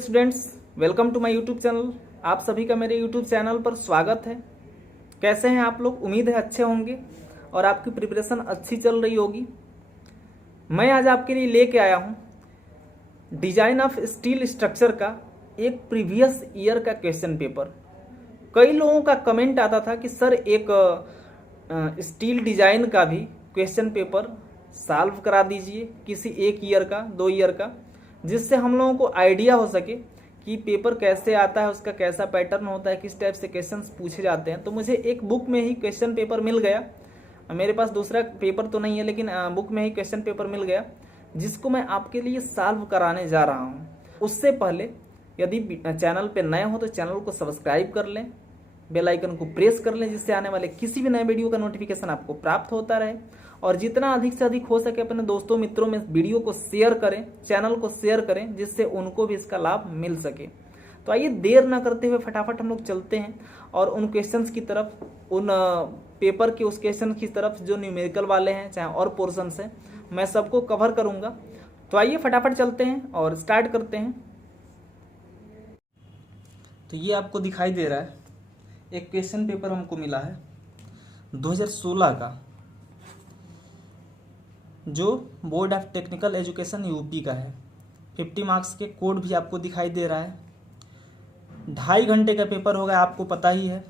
Students, welcome to my YouTube channel. आप सभी का मेरे यूट्यूब चैनल पर स्वागत है। कैसे हैं आप लोग? उम्मीद है अच्छे होंगे और आपकी प्रिपरेशन अच्छी चल रही होगी। मैं आज आपके लिए लेके आया हूं डिजाइन ऑफ स्टील स्ट्रक्चर का एक प्रीवियस ईयर का क्वेश्चन पेपर। कई लोगों का कमेंट आता था कि सर एक स्टील डिजाइन का भी क्वेश्चन पेपर सॉल्व करा दीजिए, किसी एक ईयर का, 2 ईयर का, जिससे हम लोगों को आइडिया हो सके कि पेपर कैसे आता है, उसका कैसा पैटर्न होता है, किस टाइप से क्वेश्चंस पूछे जाते हैं। तो मुझे एक बुक में ही क्वेश्चन पेपर मिल गया। मेरे पास दूसरा पेपर तो नहीं है, लेकिन बुक में ही क्वेश्चन पेपर मिल गया, जिसको मैं आपके लिए सॉल्व कराने जा रहा हूँ। उससे पहले यदि चैनल पे नए हो तो चैनल को सब्सक्राइब कर लें, बेल आइकन को प्रेस कर लें, जिससे आने वाले किसी भी नए वीडियो का नोटिफिकेशन आपको प्राप्त होता रहे। और जितना अधिक से अधिक हो सके अपने दोस्तों मित्रों में वीडियो को शेयर करें, चैनल को शेयर करें, जिससे उनको भी इसका लाभ मिल सके। तो आइए देर ना करते हुए फटाफट हम लोग चलते हैं और उन क्वेश्चंस की तरफ, उन पेपर के उस क्वेश्चन की तरफ जो न्यूमेरिकल वाले हैं, चाहे और पोर्शंस हैं, मैं सबको कवर करूंगा। तो आइए फटाफट चलते हैं और स्टार्ट करते हैं। तो ये आपको दिखाई दे रहा है, एक क्वेश्चन पेपर हमको मिला है 2016 का, जो board of technical education UP का है। 50 मार्क्स के कोड भी आपको दिखाई दे रहा है। 2.5 घंटे का पेपर होगा, आपको पता ही है।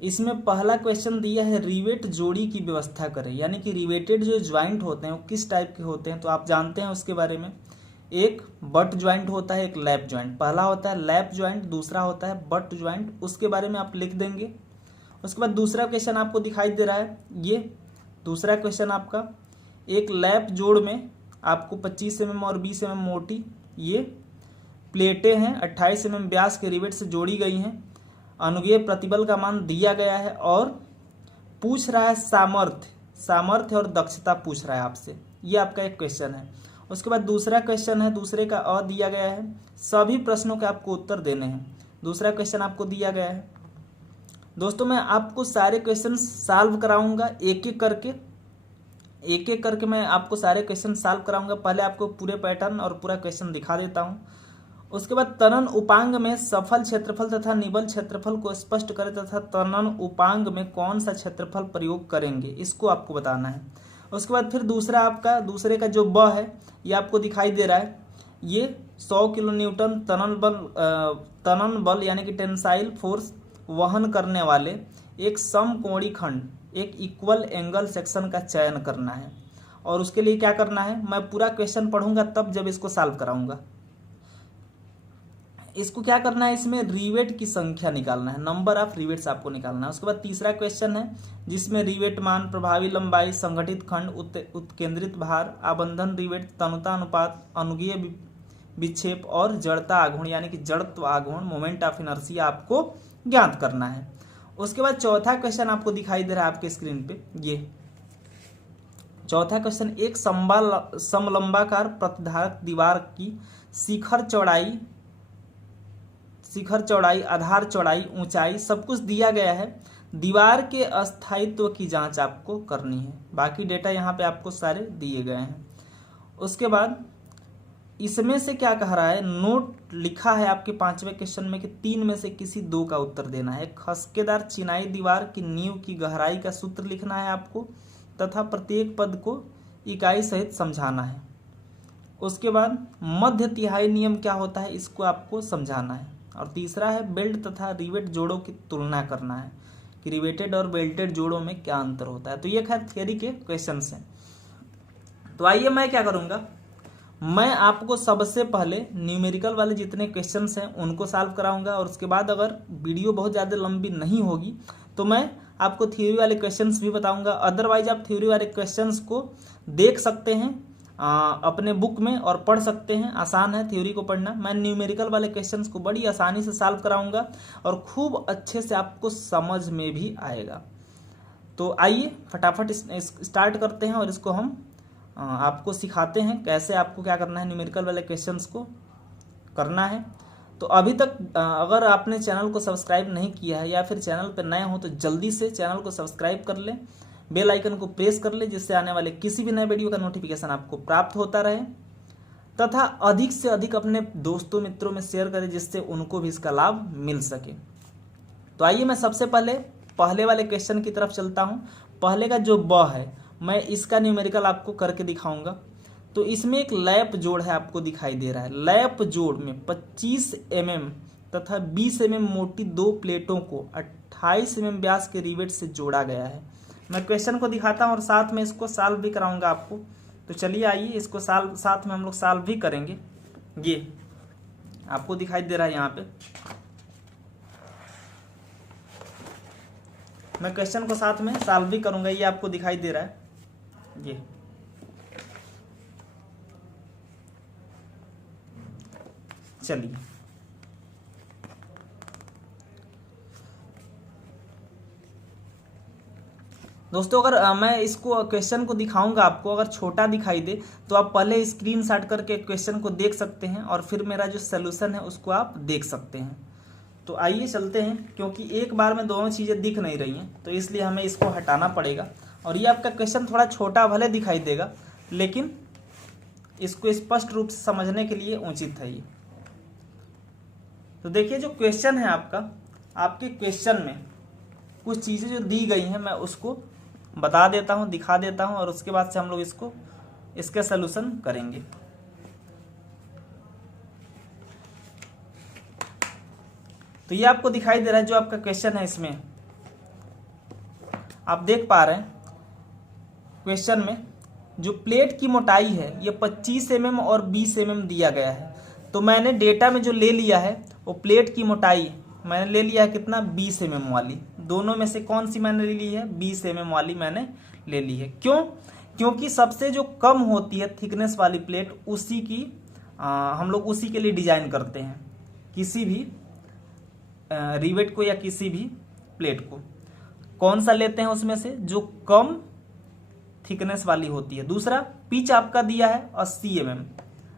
इसमें पहला क्वेश्चन दिया है रिवेट जोड़ी की व्यवस्था करें, यानी कि रिवेटेड जो ज्वाइंट होते हैं वो किस टाइप के होते हैं, तो आप जानते हैं उसके बारे में। एक बट ज्वाइंट होता है, एक लैप ज्वाइंट। पहला होता है लैप ज्वाइंट, दूसरा होता है बट ज्वाइंट। उसके बारे में आप लिख देंगे। उसके बाद दूसरा क्वेश्चन आपको दिखाई दे रहा है, ये दूसरा क्वेश्चन आपका, एक लैप जोड़ में आपको 25 mm और 20 mm मोटी ये प्लेटें हैं, 28 mm व्यास के रिवेट से जोड़ी गई हैं। अनुगेय प्रतिबल का मान दिया गया है और पूछ रहा है सामर्थ्य और दक्षता पूछ रहा है आपसे। ये आपका एक क्वेश्चन है। उसके बाद दूसरा क्वेश्चन है, दूसरे का अ दिया गया है। सभी प्रश्नों के आपको उत्तर देने हैं। दूसरा क्वेश्चन आपको दिया गया है। दोस्तों, मैं आपको सारे क्वेश्चन सॉल्व कराऊंगा, एक एक करके मैं आपको सारे क्वेश्चन सॉल्व कराऊंगा। पहले आपको पूरे पैटर्न और पूरा क्वेश्चन दिखा देता हूं। उसके बाद तनन उपांग में सफल क्षेत्रफल तथा निबल क्षेत्रफल को स्पष्ट करें तथा तनन उपांग में कौन सा क्षेत्रफल प्रयोग करेंगे, इसको आपको बताना है। उसके बाद फिर दूसरा आपका, दूसरे का जो ब है, ये आपको दिखाई दे रहा है। ये 100 किलो न्यूटन तनन बल यानी कि टेंसाइल फोर्स वहन करने वाले एक समकोणी खंड, एक इक्वल एंगल सेक्शन का चयन करना है। और उसके लिए क्या करना है, मैं पूरा क्वेश्चन पढ़ूंगा तब जब इसको सॉल्व कराऊंगा। इसको क्या करना है, इसमें रिवेट की संख्या निकालना है, नंबर ऑफ रिवेट्स आपको निकालना है। उसके बाद तीसरा क्वेश्चन है, जिसमें रिवेट मान, प्रभावी लंबाई, संगठित खंड, उत्केंद्रित भार, आबंधन रिवेट, तनुता अनुपात, अनुगीय विक्षेप और जड़ता आघूर्ण यानी कि जड़त्व आघूर्ण, मोमेंट ऑफ इनर्शिया आपको ज्ञात करना है। उसके बाद चौथा क्वेश्चन आपको दिखाई दे रहा है आपके स्क्रीन पे। ये चौथा क्वेश्चन, एक समलंबाकार प्रतिधारक दीवार की शिखर चौड़ाई, आधार चौड़ाई, ऊंचाई सब कुछ दिया गया है। दीवार के अस्थायित्व की जांच आपको करनी है। बाकी डेटा यहाँ पे आपको सारे दिए गए हैं। उसके बाद इसमें से क्या कह रहा है, नोट लिखा है आपके 5वें क्वेश्चन में कि 3 में से किसी 2 का उत्तर देना है। खसकेदार चिनाई दीवार की नींव की गहराई का सूत्र लिखना है आपको तथा प्रत्येक पद को इकाई सहित समझाना है। उसके बाद मध्य तिहाई नियम क्या होता है, इसको आपको समझाना है। और तीसरा है बेल्ट तथा रिवेट जोड़ों की तुलना करना है कि रिवेटेड और बेल्टेड जोड़ों में क्या अंतर होता है। तो ये खैर थ्योरी के क्वेश्चन हैं। तो आइए मैं क्या करूँगा, मैं आपको सबसे पहले न्यूमेरिकल वाले जितने क्वेश्चंस हैं उनको सॉल्व कराऊंगा। और उसके बाद अगर वीडियो बहुत ज़्यादा लंबी नहीं होगी तो मैं आपको थ्योरी वाले क्वेश्चंस भी बताऊंगा। अदरवाइज आप थ्योरी वाले क्वेश्चंस को देख सकते हैं अपने बुक में और पढ़ सकते हैं। आसान है थ्योरी को पढ़ना। मैं न्यूमेरिकल वाले क्वेश्चंस को बड़ी आसानी से सॉल्व कराऊंगा और खूब अच्छे से आपको समझ में भी आएगा। तो आइए फटाफट स्टार्ट करते हैं और इसको हम आपको सिखाते हैं कैसे आपको क्या करना है, न्यूमेरिकल वाले क्वेश्चंस को करना है। तो अभी तक अगर आपने चैनल को सब्सक्राइब नहीं किया है या फिर चैनल पर नए हो तो जल्दी से चैनल को सब्सक्राइब कर लें, बेल आइकन को प्रेस कर लें, जिससे आने वाले किसी भी नए वीडियो का नोटिफिकेशन आपको प्राप्त होता रहे। तथा अधिक से अधिक अपने दोस्तों मित्रों में शेयर करें जिससे उनको भी इसका लाभ मिल सके। तो आइए मैं सबसे पहले वाले क्वेश्चन की तरफ चलता हूं। पहले का जो ब है मैं इसका न्यूमेरिकल आपको करके दिखाऊंगा। तो इसमें एक लैप जोड़ है, आपको दिखाई दे रहा है। लैप जोड़ में 25 mm तथा 20 mm मोटी दो प्लेटों को 28 mm व्यास के रिवेट से जोड़ा गया है। मैं क्वेश्चन को दिखाता हूं और साथ में इसको सॉल्व भी कराऊंगा आपको। तो चलिए आइए इसको साथ में हम लोग सॉल्व भी करेंगे। ये आपको दिखाई दे रहा है यहाँ पे। मैं क्वेश्चन को साथ में सॉल्व भी करूंगा, ये आपको दिखाई दे रहा है। ये चलिए दोस्तों, अगर मैं इसको क्वेश्चन को दिखाऊंगा आपको, अगर छोटा दिखाई दे तो आप पहले स्क्रीनशॉट करके क्वेश्चन को देख सकते हैं और फिर मेरा जो सलूशन है उसको आप देख सकते हैं। तो आइए चलते हैं, क्योंकि एक बार में दोनों चीज़ें दिख नहीं रही हैं तो इसलिए हमें इसको हटाना पड़ेगा। और ये आपका क्वेश्चन थोड़ा छोटा भले दिखाई देगा लेकिन इसको स्पष्ट रूप से समझने के लिए उचित है ये। तो देखिए जो क्वेश्चन है आपके क्वेश्चन में कुछ चीज़ें जो दी गई हैं मैं उसको बता देता हूं, दिखा देता हूं और उसके बाद से हम लोग इसके सलूशन करेंगे। तो ये आपको दिखाई दे रहा है जो आपका क्वेश्चन है, इसमें आप देख पा रहे हैं क्वेश्चन में जो प्लेट की मोटाई है ये 25 mm और 20 mm दिया गया है। तो मैंने डेटा में जो ले लिया है वो प्लेट की मोटाई मैंने ले लिया है कितना, 20 mm वाली। दोनों में से कौन सी मैंने ले ली है, 20 mm वाली मैंने ले ली है। क्यों? क्योंकि सबसे जो कम होती है थिकनेस वाली प्लेट उसी की हम लोग उसी के लिए डिजाइन करते हैं, किसी भी रिवेट को या किसी भी प्लेट को। कौन सा लेते हैं उसमें से, जो कम थिकनेस वाली होती है। दूसरा, पिच आपका दिया है 80 mm।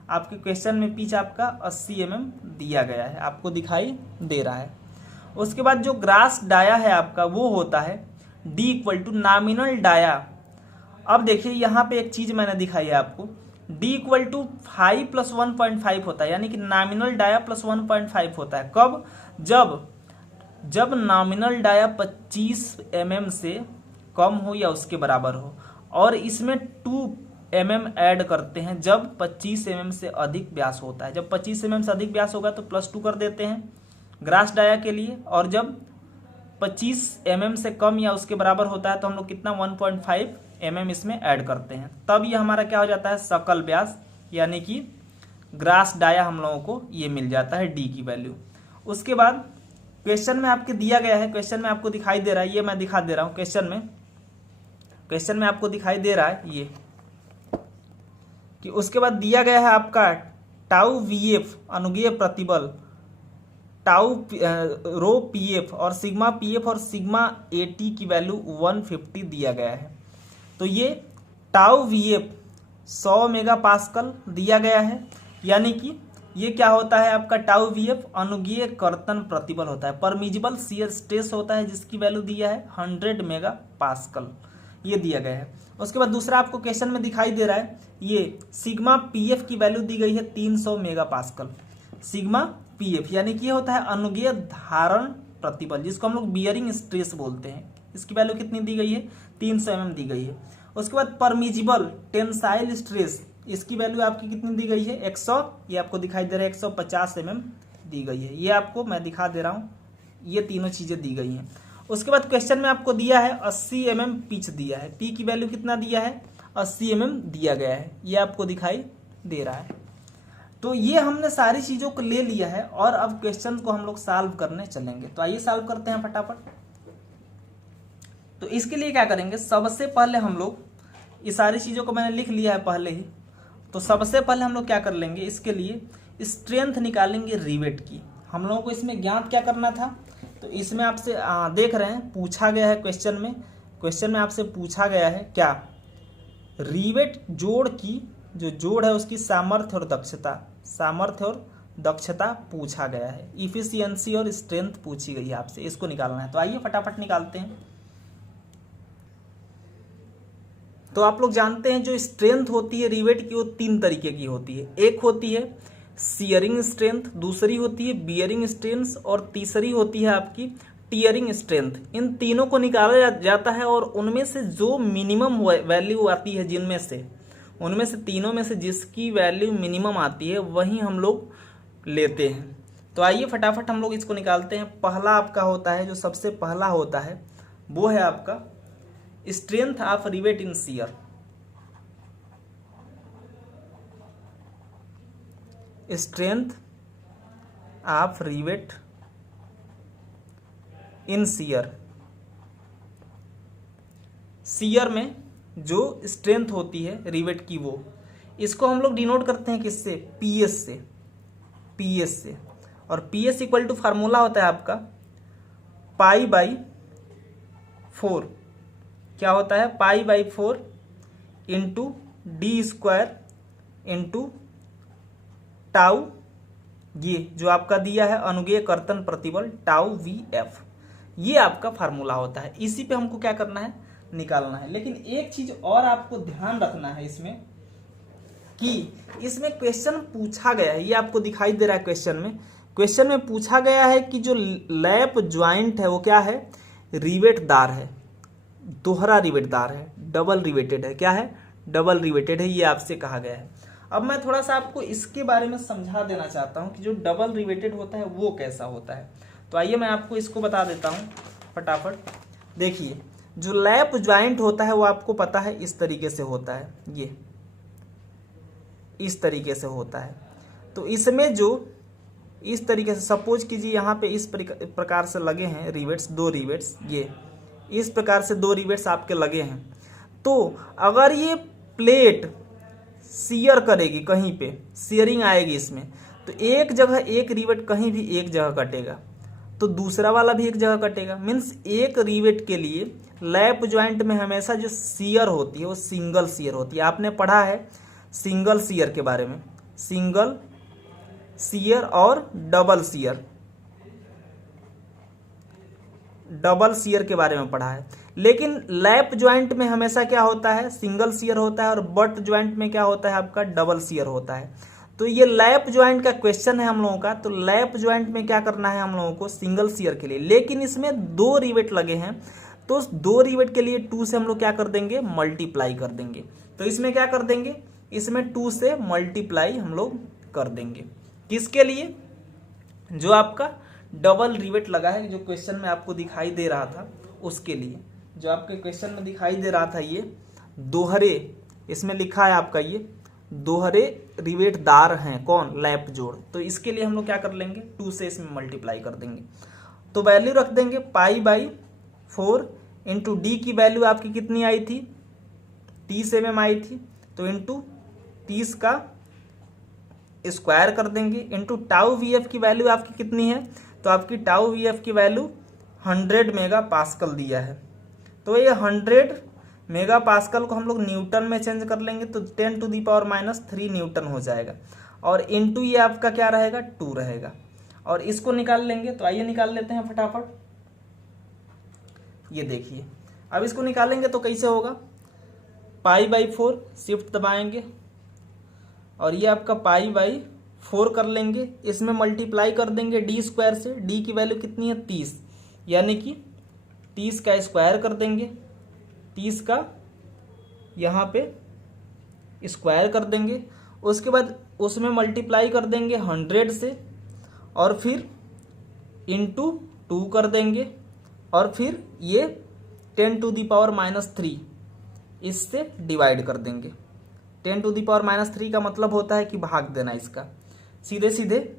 आपके क्वेश्चन में पिच आपका 80 mm दिया गया है, आपको दिखाई दे रहा है। उसके बाद जो ग्रास डाया है आपका वो होता है D = नॉमिनल डाया। अब देखिए यहाँ पे एक चीज मैंने दिखाई है आपको, D = 5 + 1.5 होता है, यानी कि नॉमिनल डाया प्लस 1.5 होता है। कब? जब नॉमिनल डाया 25 mm से कम हो या उसके बराबर हो, और इसमें 2 mm ऐड करते हैं जब 25 mm से अधिक व्यास होता है। जब 25 mm से अधिक व्यास होगा तो +2 कर देते हैं ग्रास डाया के लिए, और जब 25 mm से कम या उसके बराबर होता है तो हम लोग कितना 1.5 mm इसमें ऐड करते हैं। तब ये हमारा क्या हो जाता है, सकल व्यास, यानी कि ग्रास डाया हम लोगों को ये मिल जाता है D की वैल्यू। उसके बाद क्वेश्चन में आपके दिया गया है, क्वेश्चन में आपको दिखाई दे रहा है, ये मैं दिखा दे रहा हूँ। क्वेश्चन में आपको दिखाई दे रहा है ये कि उसके बाद दिया गया है आपका टाउ VF अनुगीय प्रतिबल, टाउ रो PF और सिग्मा PF और सिग्मा AT की वैल्यू 150 दिया गया है। तो ये टाउ VF 100 मेगापास्कल दिया गया है, यानी कि ये क्या होता है आपका टाउ VF अनुगीय कर्तन प्रतिबल होता है। परमिजिबल शियर स्ट्रेस होता है जिसकी वैल्यू दिया है 100 मेगापास्कल, ये दिया गया है। उसके बाद दूसरा आपको क्वेश्चन में दिखाई दे रहा है ये सिग्मा PF की वैल्यू दी गई है 300 मेगापास्कल। सिग्मा PF यानी कि ये होता है अनुगीय धारण प्रतिबल, जिसको हम लोग बियरिंग स्ट्रेस बोलते हैं। इसकी वैल्यू कितनी दी गई है, 300 mm दी गई है। उसके बाद परमिजिबल टेंसाइल स्ट्रेस, इसकी वैल्यू आपकी कितनी दी गई है 100, ये आपको दिखाई दे रहा है 150 mm दी गई है। ये आपको मैं दिखा दे रहा हूँ, ये तीनों चीजें दी गई हैं। उसके बाद क्वेश्चन में आपको दिया है 80 mm पिच दिया है, P की वैल्यू कितना दिया है 80 mm दिया गया है, ये आपको दिखाई दे रहा है। तो ये हमने सारी चीजों को ले लिया है और अब क्वेश्चन को हम लोग सॉल्व करने चलेंगे। तो आइए सॉल्व करते हैं फटाफट। तो इसके लिए क्या करेंगे, सबसे पहले हम लोग ये सारी चीजों को मैंने लिख लिया है पहले ही। तो सबसे पहले हम लोग क्या कर लेंगे, इसके लिए स्ट्रेंथ निकालेंगे रिवेट की। हम लोगों को इसमें ज्ञात क्या करना था, तो इसमें आपसे देख रहे हैं पूछा गया है क्वेश्चन में आपसे पूछा गया है क्या, रिवेट जोड़ की जो जोड़ है उसकी सामर्थ्य और दक्षता पूछा गया है। इफिशियंसी और स्ट्रेंथ पूछी गई है आपसे, इसको निकालना है। तो आइए फटाफट निकालते हैं। तो आप लोग जानते हैं जो स्ट्रेंथ होती है रिवेट की वो 3 तरीके की होती है। एक होती है सीयरिंग स्ट्रेंथ, दूसरी होती है बियरिंग स्ट्रेंथ और तीसरी होती है आपकी टीयरिंग स्ट्रेंथ। इन तीनों को निकाला जाता है और उनमें से जो मिनिमम वैल्यू आती है, जिनमें से उनमें से तीनों में से जिसकी वैल्यू मिनिमम आती है वही हम लोग लेते हैं। तो आइए फटाफट हम लोग इसको निकालते हैं। पहला आपका होता है, जो सबसे पहला होता है वो है आपका strength of rivet in shear. Strength of rivet in shear. Shear में जो स्ट्रेंथ होती है रिवेट की वो, इसको हम लोग डिनोट करते हैं किससे? पीएस से। पीएस से, और पीएस इक्वल टू फार्मूला होता है आपका π/4। क्या होता है? π/4 into d square into tau, ये जो आपका दिया है अनुगेय कर्तन प्रतिबल टाउ VF, ये आपका फार्मूला होता है। इसी पे हमको क्या करना है? निकालना है। लेकिन एक चीज और आपको ध्यान रखना है इसमें कि इसमें क्वेश्चन पूछा गया है, ये आपको दिखाई दे रहा है क्वेश्चन में पूछा गया है कि जो लैप ज्वाइंट है वो क्या है? रिवेटदार है, दोहरा रिवेटदार है, डबल रिवेटेड है। क्या है? डबल रिवेटेड है, ये आपसे कहा गया है। अब मैं थोड़ा सा आपको इसके बारे में समझा देना चाहता हूं कि जो डबल रिवेटेड होता है वो कैसा होता है। तो आइए मैं आपको इसको बता देता हूं फटाफट। देखिए, जो लैप ज्वाइंट होता है वो आपको पता है इस तरीके से होता है, ये इस तरीके से होता है। तो इसमें जो इस तरीके से सपोज कीजिए यहाँ पे इस प्रकार से लगे हैं रिवेट्स, 2 रिवेट्स, ये इस प्रकार से 2 रिवेट्स आपके लगे हैं। तो अगर ये प्लेट शियर करेगी, कहीं पे शियरिंग आएगी इसमें, तो एक जगह एक रिवेट कहीं भी एक जगह कटेगा तो दूसरा वाला भी एक जगह कटेगा। मीन्स एक रिवेट के लिए लैप ज्वाइंट में हमेशा जो शियर होती है वो सिंगल शियर होती है। आपने पढ़ा है सिंगल शियर के बारे में, सिंगल शियर और डबल शियर, डबल शियर के बारे में पढ़ा है। लेकिन लैप ज्वाइंट में हमेशा क्या होता है? सिंगल शियर होता है, और बट ज्वाइंट में क्या होता है आपका? डबल शियर होता है। तो ये लैप ज्वाइंट का क्वेश्चन है हम लोगों का। तो लैप ज्वाइंट में क्या करना है हम लोगों को? सिंगल शियर के लिए, लेकिन इसमें 2 रिवेट लगे हैं, तो 2 रिवेट के लिए 2 से हम लोग क्या कर देंगे? मल्टीप्लाई कर देंगे। तो इसमें क्या कर देंगे? इसमें 2 से मल्टीप्लाई हम लोग कर देंगे। किसके लिए? जो आपका डबल रिवेट लगा है, जो क्वेश्चन में आपको दिखाई दे रहा था उसके लिए। जो आपके क्वेश्चन में दिखाई दे रहा था ये दोहरे, इसमें लिखा है आपका ये दोहरे रिवेटदार हैं, कौन? लैप जोड़। तो इसके लिए हम लोग क्या कर लेंगे? 2 से इसमें मल्टीप्लाई कर देंगे। तो वैल्यू रख देंगे π/4 इंटू डी की वैल्यू आपकी कितनी आई थी? 30 mm आई थी, तो इंटू 30 का स्क्वायर कर देंगे, इंटू टाउ VF की वैल्यू आपकी कितनी है? तो आपकी टाउ VF की वैल्यू 100 मेगापास्कल दिया है। तो ये 100 मेगापास्कल को हम लोग न्यूटन में चेंज कर लेंगे, तो 10⁻³ न्यूटन हो जाएगा। और इंटू ये आपका क्या रहेगा? 2 रहेगा। और इसको निकाल लेंगे, तो आइए निकाल लेते हैं फटाफट। ये देखिए, अब इसको निकालेंगे तो कैसे होगा? π/4 शिफ्ट दबाएंगे और ये आपका π/4 कर लेंगे, इसमें मल्टीप्लाई कर देंगे डी स्क्वायर से। डी की वैल्यू कितनी है? 30, यानी कि 30 का स्क्वायर कर देंगे, 30 का यहाँ पे स्क्वायर कर देंगे। उसके बाद उसमें मल्टीप्लाई कर देंगे 100 से, और फिर इंटू 2 कर देंगे, और फिर ये 10⁻³ इससे डिवाइड कर देंगे। 10⁻³ का मतलब होता है कि भाग देना, इसका सीधे सीधे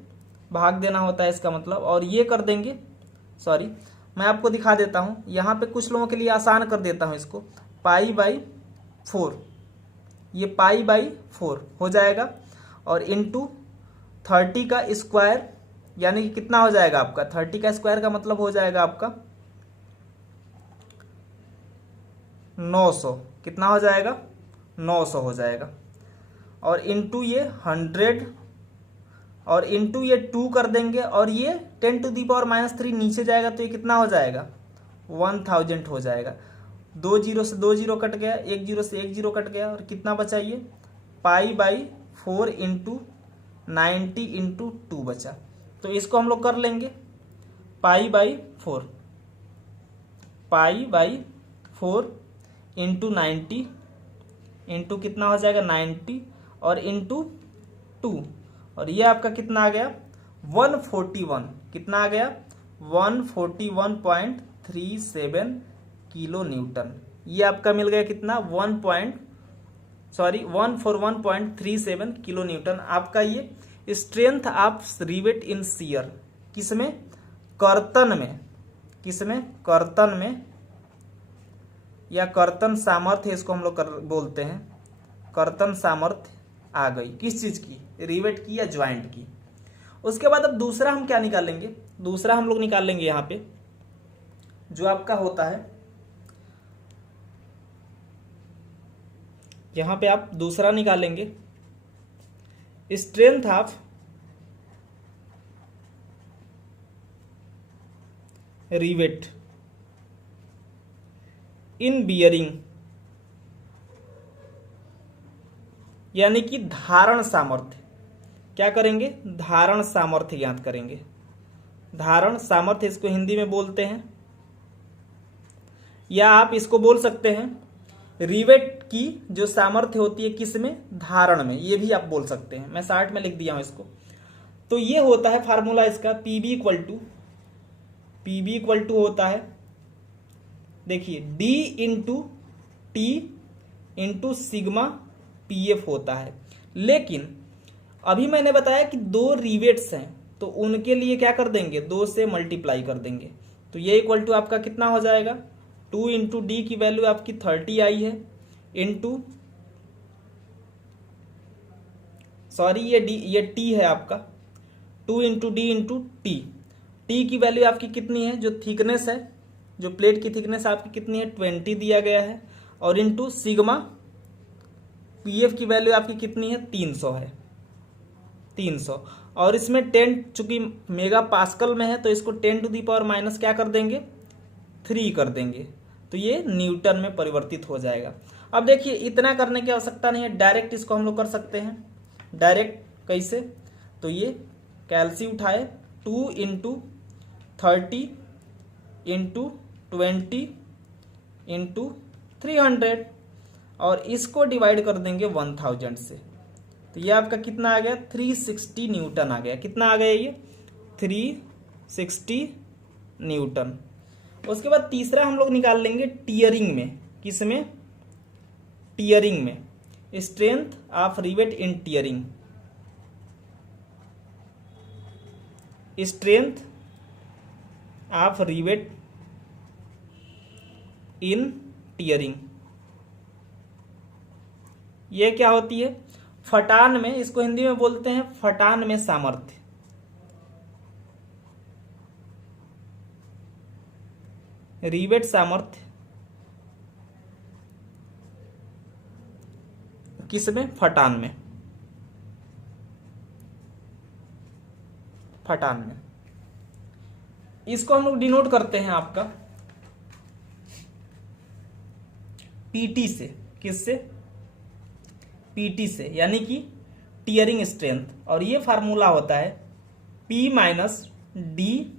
भाग देना होता है इसका मतलब। और ये कर देंगे, सॉरी मैं आपको दिखा देता हूँ, यहाँ पे कुछ लोगों के लिए आसान कर देता हूँ इसको। π/4, ये π/4 हो जाएगा, और इंटू 30 का स्क्वायर, यानी कि कितना हो जाएगा आपका? 30 का स्क्वायर का मतलब हो जाएगा आपका 900। कितना हो जाएगा? 900 हो जाएगा। और इंटू ये 100, और इंटू ये 2 कर देंगे, और ये 10⁻³ नीचे जाएगा तो ये कितना हो जाएगा? 1000 हो जाएगा। 2 जीरो से 2 जीरो कट गया, 1 जीरो से 1 जीरो कट गया, और कितना बचा ये π/4 इंटू 90 इंटू 2 बचा। तो इसको हम लोग कर लेंगे π/4 इंटू 90 इंटू कितना हो जाएगा 90 और इंटू 2, और ये आपका कितना आ गया 141, कितना आ गया 141.37 किलो न्यूटन। ये आपका मिल गया कितना 141.37 किलो न्यूटन आपका ये strength of rivet in shear. किसमें? कर्तन में। किसमें? कर्तन में, या कर्तन सामर्थ्य इसको हम लोग बोलते हैं। कर्तन सामर्थ्य आ गई किस चीज की? रिवेट की या ज्वाइंट की। उसके बाद अब दूसरा हम क्या निकालेंगे? दूसरा हम लोग निकालेंगे यहां पे जो आपका होता है, यहां पे आप दूसरा निकालेंगे strength of rivet in bearing, यानी कि धारण सामर्थ्य। क्या करेंगे? धारण सामर्थ्य ज्ञात करेंगे। धारण सामर्थ्य इसको हिंदी में बोलते हैं, या आप इसको बोल सकते हैं रिवेट की जो सामर्थ्य होती है किसमें? धारण में। ये भी आप बोल सकते हैं, मैं शार्ट में लिख दिया हूं इसको। तो ये होता है फार्मूला इसका पीबी इक्वल टू होता है, देखिए D into T into sigma PF होता है। लेकिन अभी मैंने बताया कि 2 रिवेट्स हैं, तो उनके लिए क्या कर देंगे? 2 से मल्टीप्लाई कर देंगे। तो ये इक्वल टू आपका कितना हो जाएगा 2 इंटू डी की वैल्यू आपकी 30 आई है, इंटू सॉरी ये टी है आपका, 2 into D into T. T की वैल्यू आपकी कितनी है? जो थिकनेस है, जो प्लेट की थिकनेस आपकी कितनी है 20 दिया गया है, और इंटू सिग्मा पीएफ की वैल्यू आपकी कितनी है 300 है, 300। और इसमें 10 चूंकि मेगा पास्कल में है तो इसको 10 टू दी पावर माइनस क्या कर देंगे 3 कर देंगे, तो ये न्यूटन में परिवर्तित हो जाएगा। अब देखिए इतना करने की आवश्यकता नहीं है, डायरेक्ट इसको हम लोग कर सकते हैं। डायरेक्ट कैसे? तो ये कैलसी उठाए 2 इंटू 30 इंटू 20 इंटू 300 और इसको डिवाइड कर देंगे 1000 से, तो ये आपका कितना आ गया 360 न्यूटन आ गया। कितना आ गया ये 360 न्यूटन। उसके बाद तीसरा हम लोग निकाल लेंगे टीयरिंग में। किसमें? टीयरिंग में, strength of rivet in tearing. Strength of rivet in tearing, ये क्या होती है? फटान में, इसको हिंदी में बोलते हैं फटान में सामर्थ्य। रिवेट सामर्थ्य किसमें? फटान में। फटान में इसको हम लोग डिनोट करते हैं आपका पीटी से। किससे? पीटी से, यानी कि टीयरिंग स्ट्रेंथ। और ये फार्मूला होता है P minus D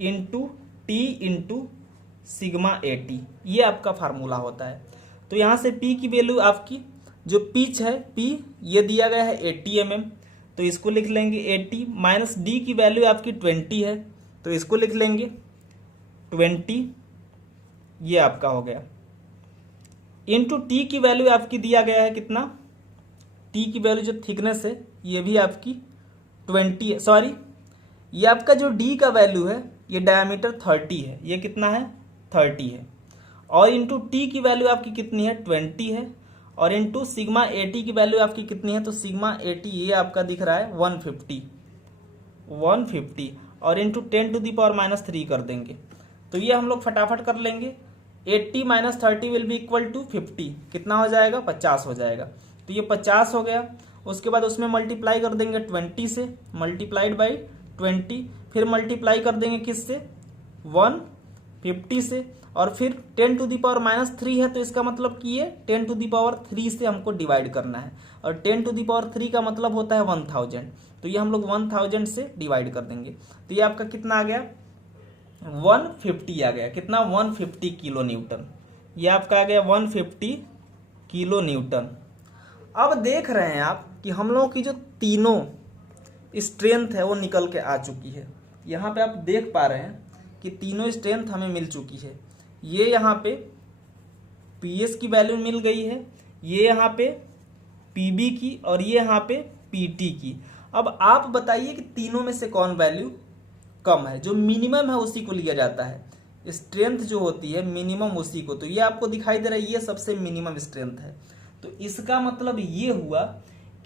into T into sigma AT। ये आपका फार्मूला होता है। तो यहां से P की वैल्यू आपकी जो पिच है P ये दिया गया है 80 mm, तो इसको लिख लेंगे 80 माइनस डी की वैल्यू आपकी 20 है, तो इसको लिख लेंगे 20, ये आपका हो गया, इंटू टी की वैल्यू आपकी दिया गया है कितना? टी की वैल्यू जो थिकनेस है ये भी आपकी 20 है, सॉरी ये आपका जो डी का वैल्यू है ये डायमीटर 30 है, ये कितना है 30 है, और इंटू टी की वैल्यू आपकी कितनी है 20 है, और इंटू सिग्मा AT की वैल्यू आपकी कितनी है? तो सिग्मा AT ये आपका दिख रहा है 150, और into 10 to the power minus 3 कर देंगे। तो ये हम लोग फटाफट कर लेंगे। 80 minus 30 will be equal to 50, कितना हो जाएगा 50 हो जाएगा। तो ये 50 हो गया। उसके बाद उसमें मल्टीप्लाई कर देंगे 20 से, मल्टीप्लाइड बाई 20, फिर मल्टीप्लाई कर देंगे किससे 150 50 से, और फिर 10 टू दी पावर -3 है तो इसका मतलब कि ये 10 टू दी पावर 3 से हमको डिवाइड करना है, और 10 टू दी पावर 3 का मतलब होता है 1000, तो ये हम लोग 1000 से डिवाइड कर देंगे। तो ये आपका कितना आ गया, 150 आ गया। कितना, 150 किलो न्यूटन। ये आपका आ गया 150 किलो न्यूटन। अब देख रहे हैं आप कि हम लोगों की जो तीनों स्ट्रेंथ है वो निकल के आ चुकी है। यहाँ पे आप देख पा रहे हैं कि तीनों स्ट्रेंथ हमें मिल चुकी है। ये यहाँ पे PS की वैल्यू मिल गई है, ये यहाँ पे PB की, और ये यहाँ पे PT की। अब आप बताइए कि तीनों में से कौन वैल्यू कम है। जो मिनिमम है उसी को लिया जाता है, स्ट्रेंथ जो होती है मिनिमम उसी को। तो ये आपको दिखाई दे रहा है, ये सबसे मिनिमम स्ट्रेंथ है। तो इसका मतलब ये हुआ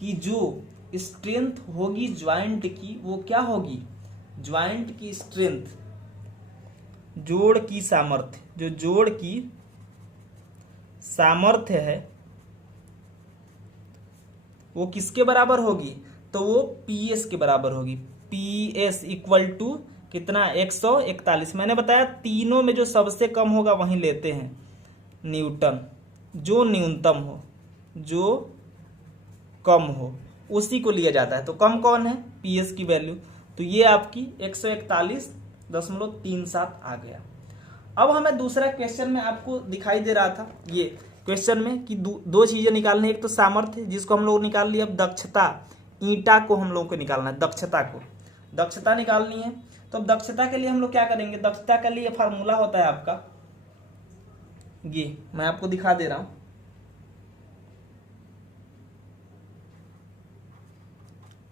कि जो स्ट्रेंथ होगी ज्वाइंट की वो क्या होगी, ज्वाइंट की स्ट्रेंथ, जोड़ की सामर्थ्य, जो जोड़ की सामर्थ्य है वो किसके बराबर होगी, तो वो PS के बराबर होगी। PS इक्वल टू कितना, 141। मैंने बताया तीनों में जो सबसे कम होगा वहीं लेते हैं न्यूटन, जो न्यूनतम हो, जो कम हो उसी को लिया जाता है। तो कम कौन है, PS की वैल्यू, तो ये आपकी 141.37 आ गया। अब हमें दूसरा क्वेश्चन में आपको दिखाई दे रहा था ये क्वेश्चन में कि दो चीजें निकालनी है, एक तो सामर्थ्य जिसको हम लोग निकाल लिया, अब दक्षता, ईंटा को हम लोगों को निकालना है, दक्षता निकालनी है। तो अब दक्षता के लिए हम लोग क्या करेंगे, दक्षता के लिए फार्मूला होता है आपका, ये मैं आपको दिखा दे रहा हूं।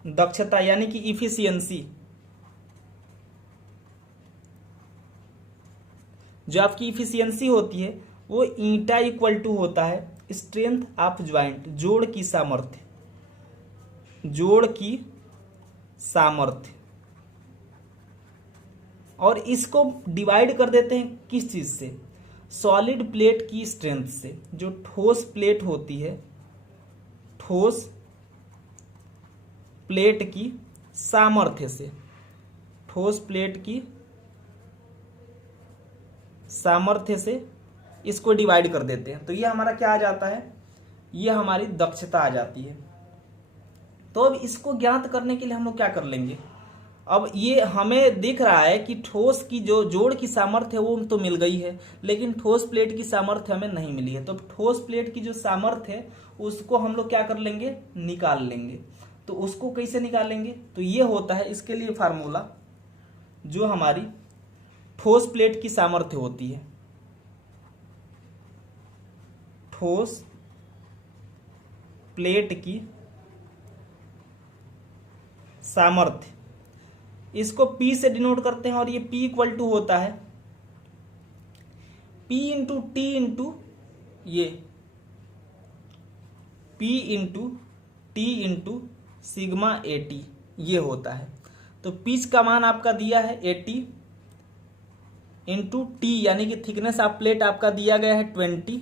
दक्षता यानी कि इफिशियंसी, जो आपकी इफिशियंसी होती है वो ईंटा इक्वल टू होता है स्ट्रेंथ ऑफ ज्वाइंट, जोड़ की सामर्थ्य, जोड़ की सामर्थ्य। और इसको डिवाइड कर देते हैं किस चीज से, सॉलिड प्लेट की स्ट्रेंथ से। जो ठोस प्लेट होती है, ठोस प्लेट की सामर्थ्य से, ठोस प्लेट की सामर्थ्य से इसको डिवाइड कर देते हैं। तो ये हमारा क्या आ जाता है, ये हमारी दक्षता आ जाती है। तो अब इसको ज्ञात करने के लिए हम लोग क्या कर लेंगे, अब ये हमें दिख रहा है कि ठोस की जो जोड़ की सामर्थ्य है वो तो मिल गई है, लेकिन ठोस प्लेट की सामर्थ्य हमें नहीं मिली है। तो ठोस प्लेट की जो सामर्थ्य है उसको हम लोग क्या कर लेंगे, निकाल लेंगे। तो उसको कैसे निकालेंगे, तो ये होता है इसके लिए फार्मूला, जो हमारी ठोस प्लेट की सामर्थ्य होती है, ठोस प्लेट की सामर्थ्य, इसको P से डिनोट करते हैं, और ये P इक्वल टू होता है P इंटू T इंटू ये P into T into sigma AT, ये होता है। तो पिच का मान आपका दिया है 80 इंटू T यानी कि थिकनेस ऑफ प्लेट आपका दिया गया है 20,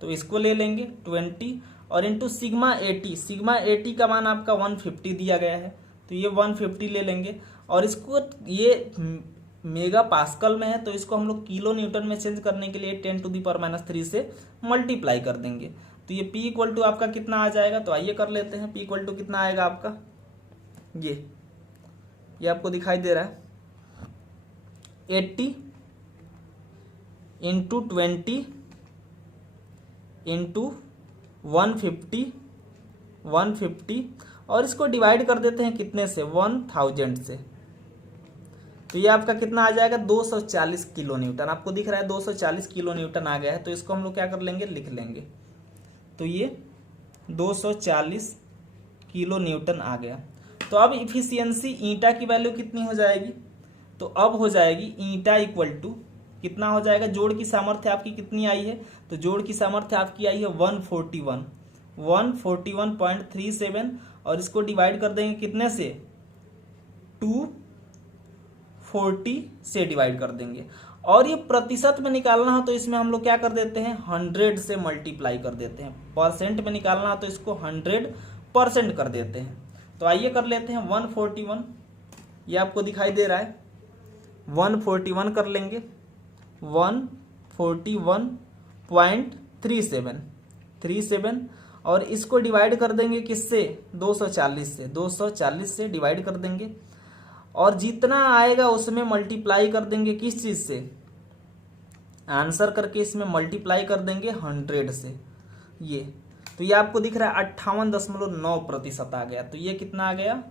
तो इसको ले लेंगे 20, और इंटू सिग्मा AT का मान आपका 150 दिया गया है, तो ये 150 ले लेंगे। और इसको ये मेगा पास्कल में है तो इसको हम लोग किलो न्यूटन में चेंज करने के लिए 10 टू दी पावर -3 से मल्टीप्लाई कर देंगे। तो ये P इक्वल टू आपका कितना आ जाएगा, तो आइए कर लेते हैं। P इक्वल टू कितना आएगा आपका, ये आपको दिखाई दे रहा है 80 इंटू 20 इंटू 150 और इसको डिवाइड कर देते हैं कितने से, 1000 से। तो ये आपका कितना आ जाएगा, 240 किलो न्यूटन। आपको दिख रहा है 240 किलो न्यूटन आ गया है, तो इसको हम लोग क्या कर लेंगे, लिख लेंगे। तो ये 240 किलो न्यूटन आ गया। तो अब इफिशियंसी ईंटा की वैल्यू कितनी हो जाएगी, तो अब हो जाएगी ईंटा इक्वल टू कितना हो जाएगा, जोड़ की सामर्थ्य आपकी कितनी आई है, तो जोड़ की सामर्थ्य आपकी आई है 141.37, और इसको डिवाइड कर देंगे कितने से, 240 से डिवाइड कर देंगे। और ये प्रतिशत में निकालना हो तो इसमें हम लोग क्या कर देते हैं, 100 से मल्टीप्लाई कर देते हैं। परसेंट में निकालना हो तो इसको 100% कर देते हैं। तो आइए कर लेते हैं 141, ये आपको दिखाई दे रहा है 141 कर लेंगे, 141.37 और इसको डिवाइड कर देंगे किससे, 240 से डिवाइड कर देंगे और जितना आएगा उसमें मल्टीप्लाई कर देंगे किस चीज से, आंसर करके इसमें मल्टीप्लाई कर देंगे 100 से। ये तो ये आपको दिख रहा है 58.9% आ गया। तो ये कितना आ गया,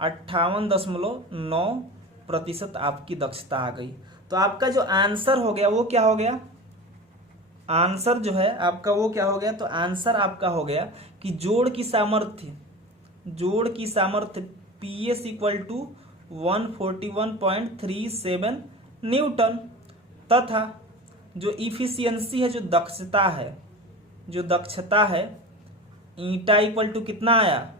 58.9% आपकी दक्षता आ गई। तो आपका जो आंसर हो गया वो क्या हो गया, आंसर जो है आपका वो क्या हो गया, तो आंसर आपका हो गया कि जोड़ की सामर्थ्य PS इक्वल टू 141.37 न्यूटन तथा जो इफिशियंसी है, जो दक्षता है ईटा इक्वल टू कितना आया,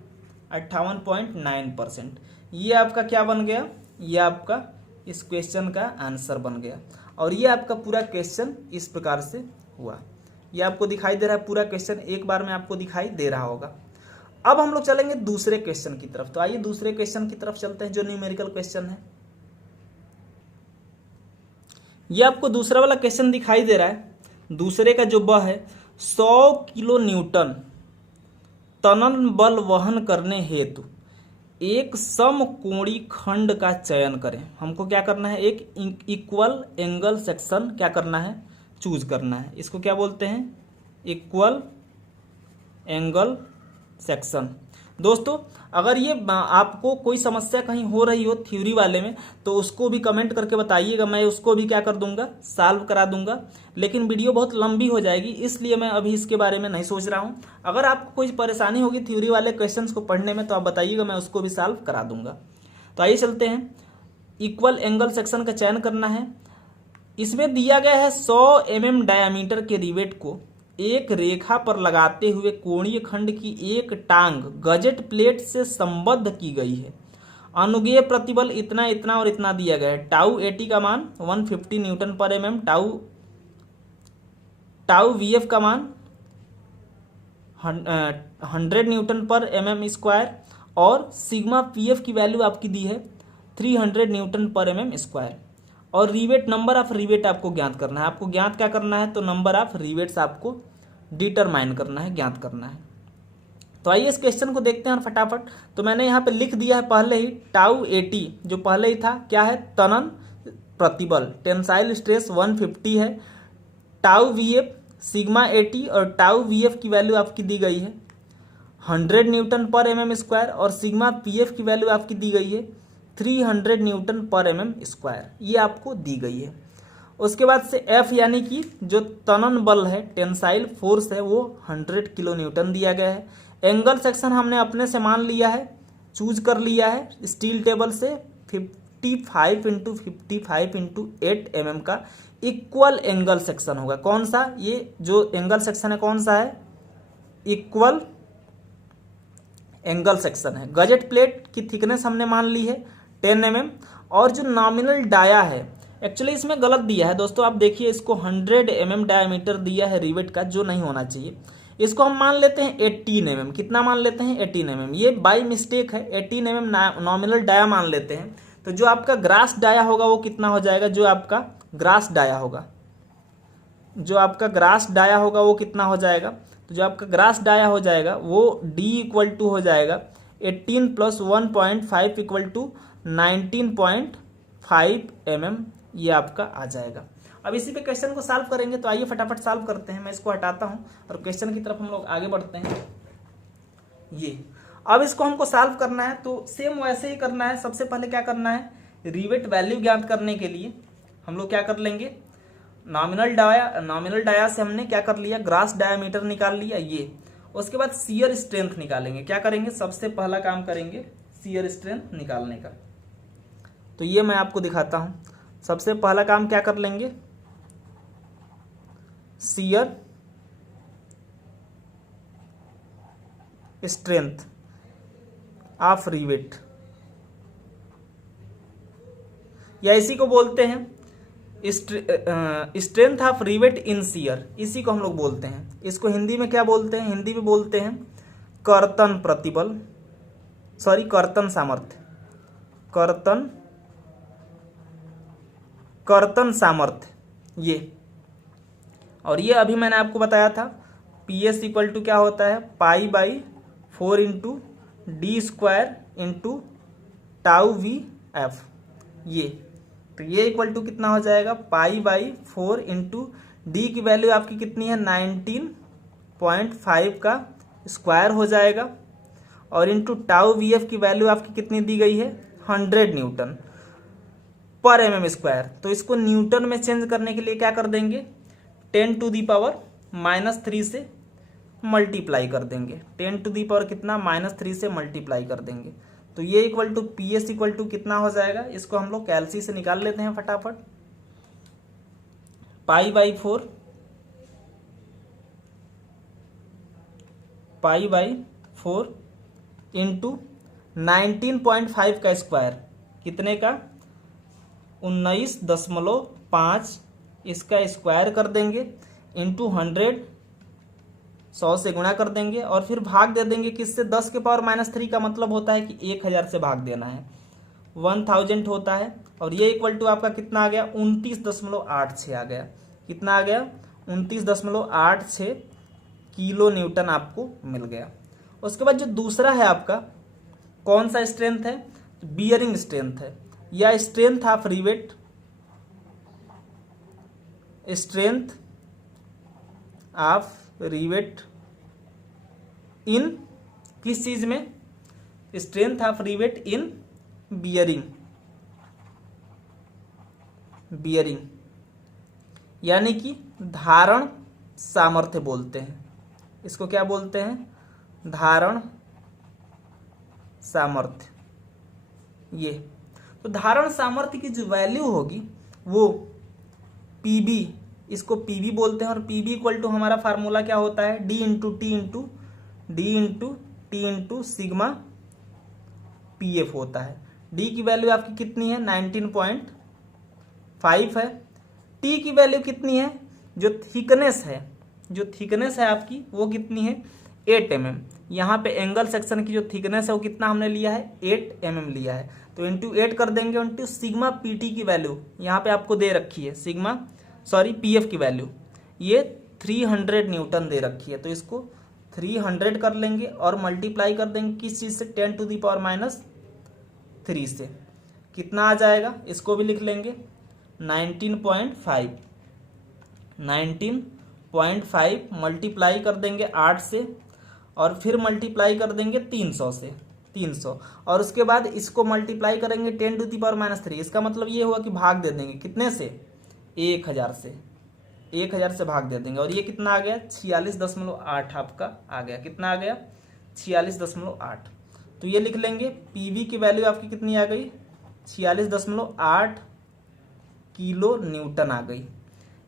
58.9%। ये आपका क्या बन गया, ये आपका इस क्वेश्चन का आंसर बन गया। और ये आपका पूरा क्वेश्चन इस प्रकार से हुआ। ये आपको दिखाई दे रहा है, पूरा क्वेश्चन एक बार में आपको दिखाई दे रहा होगा। अब हम लोग चलेंगे दूसरे क्वेश्चन की तरफ। तो आइए दूसरे क्वेश्चन की तरफ चलते हैं जो न्यूमेरिकल क्वेश्चन है। ये आपको दूसरा वाला क्वेश्चन दिखाई दे रहा है। दूसरे का जो ब है, 100 किलो न्यूटन तनन बल वहन करने हेतु एक समकोणीय खंड का चयन करें। हमको क्या करना है, एक इक्वल एंगल सेक्शन क्या करना है, चूज करना है। इसको क्या बोलते हैं, इक्वल एंगल सेक्शन। दोस्तों अगर ये आपको कोई समस्या कहीं हो रही हो थ्योरी वाले में तो उसको भी कमेंट करके बताइएगा, मैं उसको भी क्या कर दूंगा, सॉल्व करा दूंगा। लेकिन वीडियो बहुत लंबी हो जाएगी इसलिए मैं अभी इसके बारे में नहीं सोच रहा हूं। अगर आपको कोई परेशानी होगी थ्योरी वाले क्वेश्चंस को पढ़ने में तो आप बताइएगा, मैं उसको भी सॉल्व करा दूंगा। तो आइए चलते हैं, इक्वल एंगल सेक्शन का चयन करना है। इसमें दिया गया है 100 mm डायामीटर के रिवेट को एक रेखा पर लगाते हुए कोणीय खंड की एक टांग गजेट प्लेट से संबद्ध की गई है। अनुगेय प्रतिबल इतना इतना और इतना दिया गया है। टाउ 80 का मान 150 न्यूटन पर mm, टाउ VF का मान 100 न्यूटन पर mm स्क्वायर और सिग्मा PF की वैल्यू आपकी दी है 300 न्यूटन पर mm स्क्वायर। और रिवेट, नंबर ऑफ रिवेट आपको ज्ञात करना है। आपको ज्ञात क्या करना है, तो नंबर ऑफ रिवेट्स आपको डिटरमाइन करना है, ज्ञात करना है। तो आइए इस क्वेश्चन को देखते हैं और फटाफट। तो मैंने यहाँ पे लिख दिया है पहले ही, टाउ 80 जो पहले ही था क्या है, तनन प्रतिबल, टेंसाइल स्ट्रेस 150 है। टाउ VF सिग्मा 80 और टाउ VF की वैल्यू आपकी दी गई है 100 न्यूटन पर mm स्क्वायर और सिग्मा PF की वैल्यू आपकी दी गई है 300 न्यूटन पर mm स्क्वायर, ये आपको दी गई है। उसके बाद से F यानी कि जो तनन बल है, टेंसाइल फोर्स है, वो 100 किलो न्यूटन दिया गया है। एंगल सेक्शन हमने अपने से मान लिया है, चूज कर लिया है स्टील टेबल से 55 × 55 × 8 mm का इक्वल एंगल सेक्शन होगा। कौन सा, ये जो एंगल सेक्शन है कौन सा है, इक्वल एंगल सेक्शन है। गजेट प्लेट की थिकनेस हमने मान ली है 10 mm और जो नॉमिनल डाया है, एक्चुअली इसमें गलत दिया है दोस्तों, आप देखिए इसको 100 mm डायमीटर दिया है रिवेट का, जो नहीं होना चाहिए। इसको हम मान लेते हैं 18 mm, कितना मान लेते हैं 18 mm, ये बाई मिस्टेक है, 18 mm नॉमिनल डाया मान लेते हैं। तो जो आपका ग्रास डाया होगा वो कितना हो जाएगा, जो आपका ग्रास डाया होगा, जो आपका ग्रास डाया होगा वो कितना हो जाएगा, तो जो आपका ग्रास डाया हो जाएगा वो D इक्वल टू हो जाएगा 18 + 1.5 इक्वल टू 19.5 mm, ये आपका आ जाएगा। अब इसी पे क्वेश्चन को सॉल्व करेंगे। तो आइए फटाफट सॉल्व करते हैं, मैं इसको हटाता हूं और क्वेश्चन की तरफ हम लोग आगे बढ़ते हैं। ये अब इसको हमको सॉल्व करना है तो सेम वैसे ही करना है। सबसे पहले क्या करना है, रिवेट वैल्यू ज्ञात करने के लिए हम लोग क्या कर लेंगे, नॉमिनल डाया से हमने क्या कर लिया, ग्रास डायामीटर निकाल लिया ये। उसके बाद शियर स्ट्रेंथ निकालेंगे। क्या करेंगे, सबसे पहला काम करेंगे शियर स्ट्रेंथ निकालने का। तो ये मैं आपको दिखाता हूं। सबसे पहला काम क्या कर लेंगे, शियर स्ट्रेंथ ऑफ रिवेट, या इसी को बोलते हैं strength of rivet in shear, इसी को हम लोग बोलते हैं। इसको हिंदी में क्या बोलते हैं, हिंदी में बोलते हैं कर्तन प्रतिबल, सॉरी कर्तन सामर्थ्य, कर्तन सामर्थ्य, ये, और ये अभी मैंने आपको बताया था पी एस इक्वल टू क्या होता है, pi by 4 into d square into tau V F. ये तो ये इक्वल टू कितना हो जाएगा, पाई बाई 4 इंटू डी की वैल्यू आपकी कितनी है 19.5 का स्क्वायर हो जाएगा, और इंटू टाउ वी एफ की वैल्यू आपकी कितनी दी गई है 100 न्यूटन पर एम स्क्वायर। तो इसको न्यूटन में चेंज करने के लिए क्या कर देंगे, 10⁻³ से मल्टीप्लाई कर देंगे, 10⁻³ कितना -3 से मल्टीप्लाई कर देंगे। तो ये equal to P S equal to कितना हो जाएगा, इसको हम लोग कैलसी से निकाल लेते हैं फटाफट। पाई बाई 4 इंटू 19.5 का स्क्वायर कितने का 19.5, इसका स्क्वायर कर देंगे इंटू 100, 100 से गुणा कर देंगे और फिर भाग दे देंगे किससे, 10⁻³ का मतलब होता है कि 1000 से भाग देना है, 1000 होता है। और ये इक्वल टू आपका कितना आ गया 29.86 आ गया, कितना आ गया 29.86 किलो न्यूटन आपको मिल गया। उसके बाद जो दूसरा है आपका कौन सा स्ट्रेंथ है, बियरिंग स्ट्रेंथ है, या strength of rivet, strength of rivet in किस चीज में, strength of rivet in bearing, bearing यानी कि धारण सामर्थ्य बोलते हैं इसको, क्या बोलते हैं, धारण सामर्थ्य। ये तो धारण सामर्थ्य की जो वैल्यू होगी वो पीबी, इसको पीबी बोलते हैं, और पीबी इक्वल टू हमारा फार्मूला क्या होता है, D into T into sigma P F होता है। डी की वैल्यू आपकी कितनी है 19.5 है, टी की वैल्यू कितनी है, जो थिकनेस है आपकी वो कितनी है 8 mm। यहाँ पे एंगल सेक्शन की जो थिकनेस है वो कितना हमने लिया है 8 mm लिया है, तो इंटू 8 कर देंगे, इंटू सिग्मा पीटी की वैल्यू यहाँ पे आपको दे रखी है, पीएफ की वैल्यू ये 300 न्यूटन दे रखी है, तो इसको 300 कर लेंगे और मल्टीप्लाई कर देंगे किस चीज से, 10⁻³ से, कितना आ जाएगा, इसको भी लिख लेंगे 19.5 मल्टीप्लाई कर देंगे 8 से, और फिर मल्टीप्लाई कर देंगे 300 से, 300, और उसके बाद इसको मल्टीप्लाई करेंगे 10⁻³ इसका मतलब ये हुआ कि भाग दे देंगे कितने से 1000 से, 1000 से भाग दे देंगे, और ये कितना आ गया 46.8 आपका आ गया, कितना आ गया 46.8। तो ये लिख लेंगे पीवी की वैल्यू आपकी कितनी आ गई 46.8 किलो न्यूटन आ गई।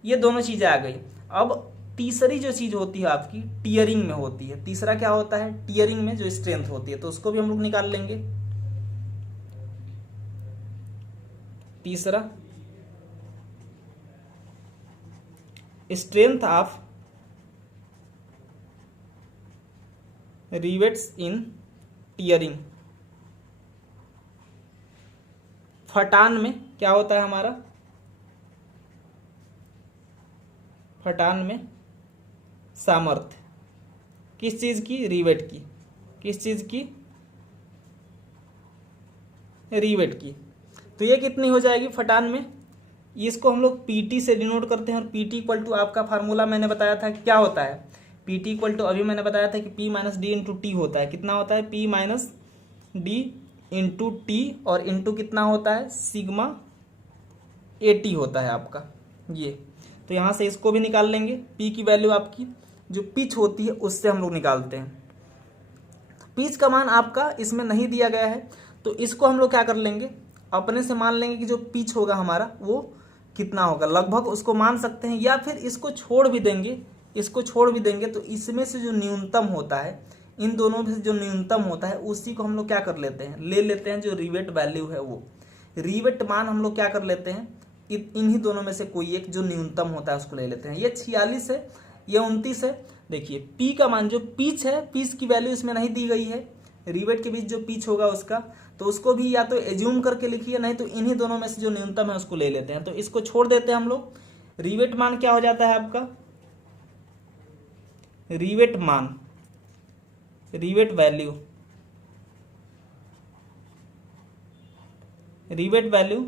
ये दोनों चीजें आ गई। अब तीसरी जो चीज होती है आपकी टीयरिंग में होती है, तीसरा क्या होता है टीयरिंग में जो स्ट्रेंथ होती है, तो उसको भी हम लोग निकाल लेंगे। तीसरा strength of rivets in tearing, फटान में क्या होता है हमारा, फटान में सामर्थ्य किस चीज की, रिवेट की, किस चीज की, रिवेट की। तो ये कितनी हो जाएगी फटान में, इसको हम लोग पीटी से डिनोट करते हैं, और पीटी इक्वल टू आपका फार्मूला मैंने बताया था क्या होता है, पीटी इक्वल टू अभी मैंने बताया था कि P minus D into T होता है, कितना होता है P minus D into T, और इंटू कितना होता है सिग्मा एटी होता है आपका ये। तो यहाँ से इसको भी निकाल लेंगे, पी की वैल्यू आपकी जो पिच होती है उससे हम लोग निकालते हैं। पिच का मान आपका इसमें नहीं दिया गया है, तो इसको हम लोग क्या कर लेंगे, अपने से मान लेंगे कि जो पिच होगा हमारा वो कितना होगा, लगभग उसको मान सकते हैं, या फिर इसको छोड़ भी देंगे, इसको छोड़ भी देंगे तो इसमें से जो न्यूनतम होता है, इन दोनों में से जो न्यूनतम होता है उसी को हम लोग क्या कर लेते हैं, ले लेते हैं, जो रिवेट वैल्यू है वो रिवेट मान हम लोग क्या कर लेते हैं, इन्हीं दोनों में से कोई एक जो न्यूनतम होता है उसको ले लेते हैं। ये 46 है, ये 29 है। देखिए पी का मान जो पिच है, पिच की वैल्यू इसमें नहीं दी गई है, रिवेट के बीच जो पिच होगा उसका, तो उसको भी या तो एज्यूम करके लिखिए, नहीं तो इन्हीं दोनों में से जो न्यूनतम है उसको ले लेते हैं। तो इसको छोड़ देते हैं हम लोग, रिवेट मान क्या हो जाता है आपका, रिवेट मान, रिवेट वैल्यू, रिवेट वैल्यू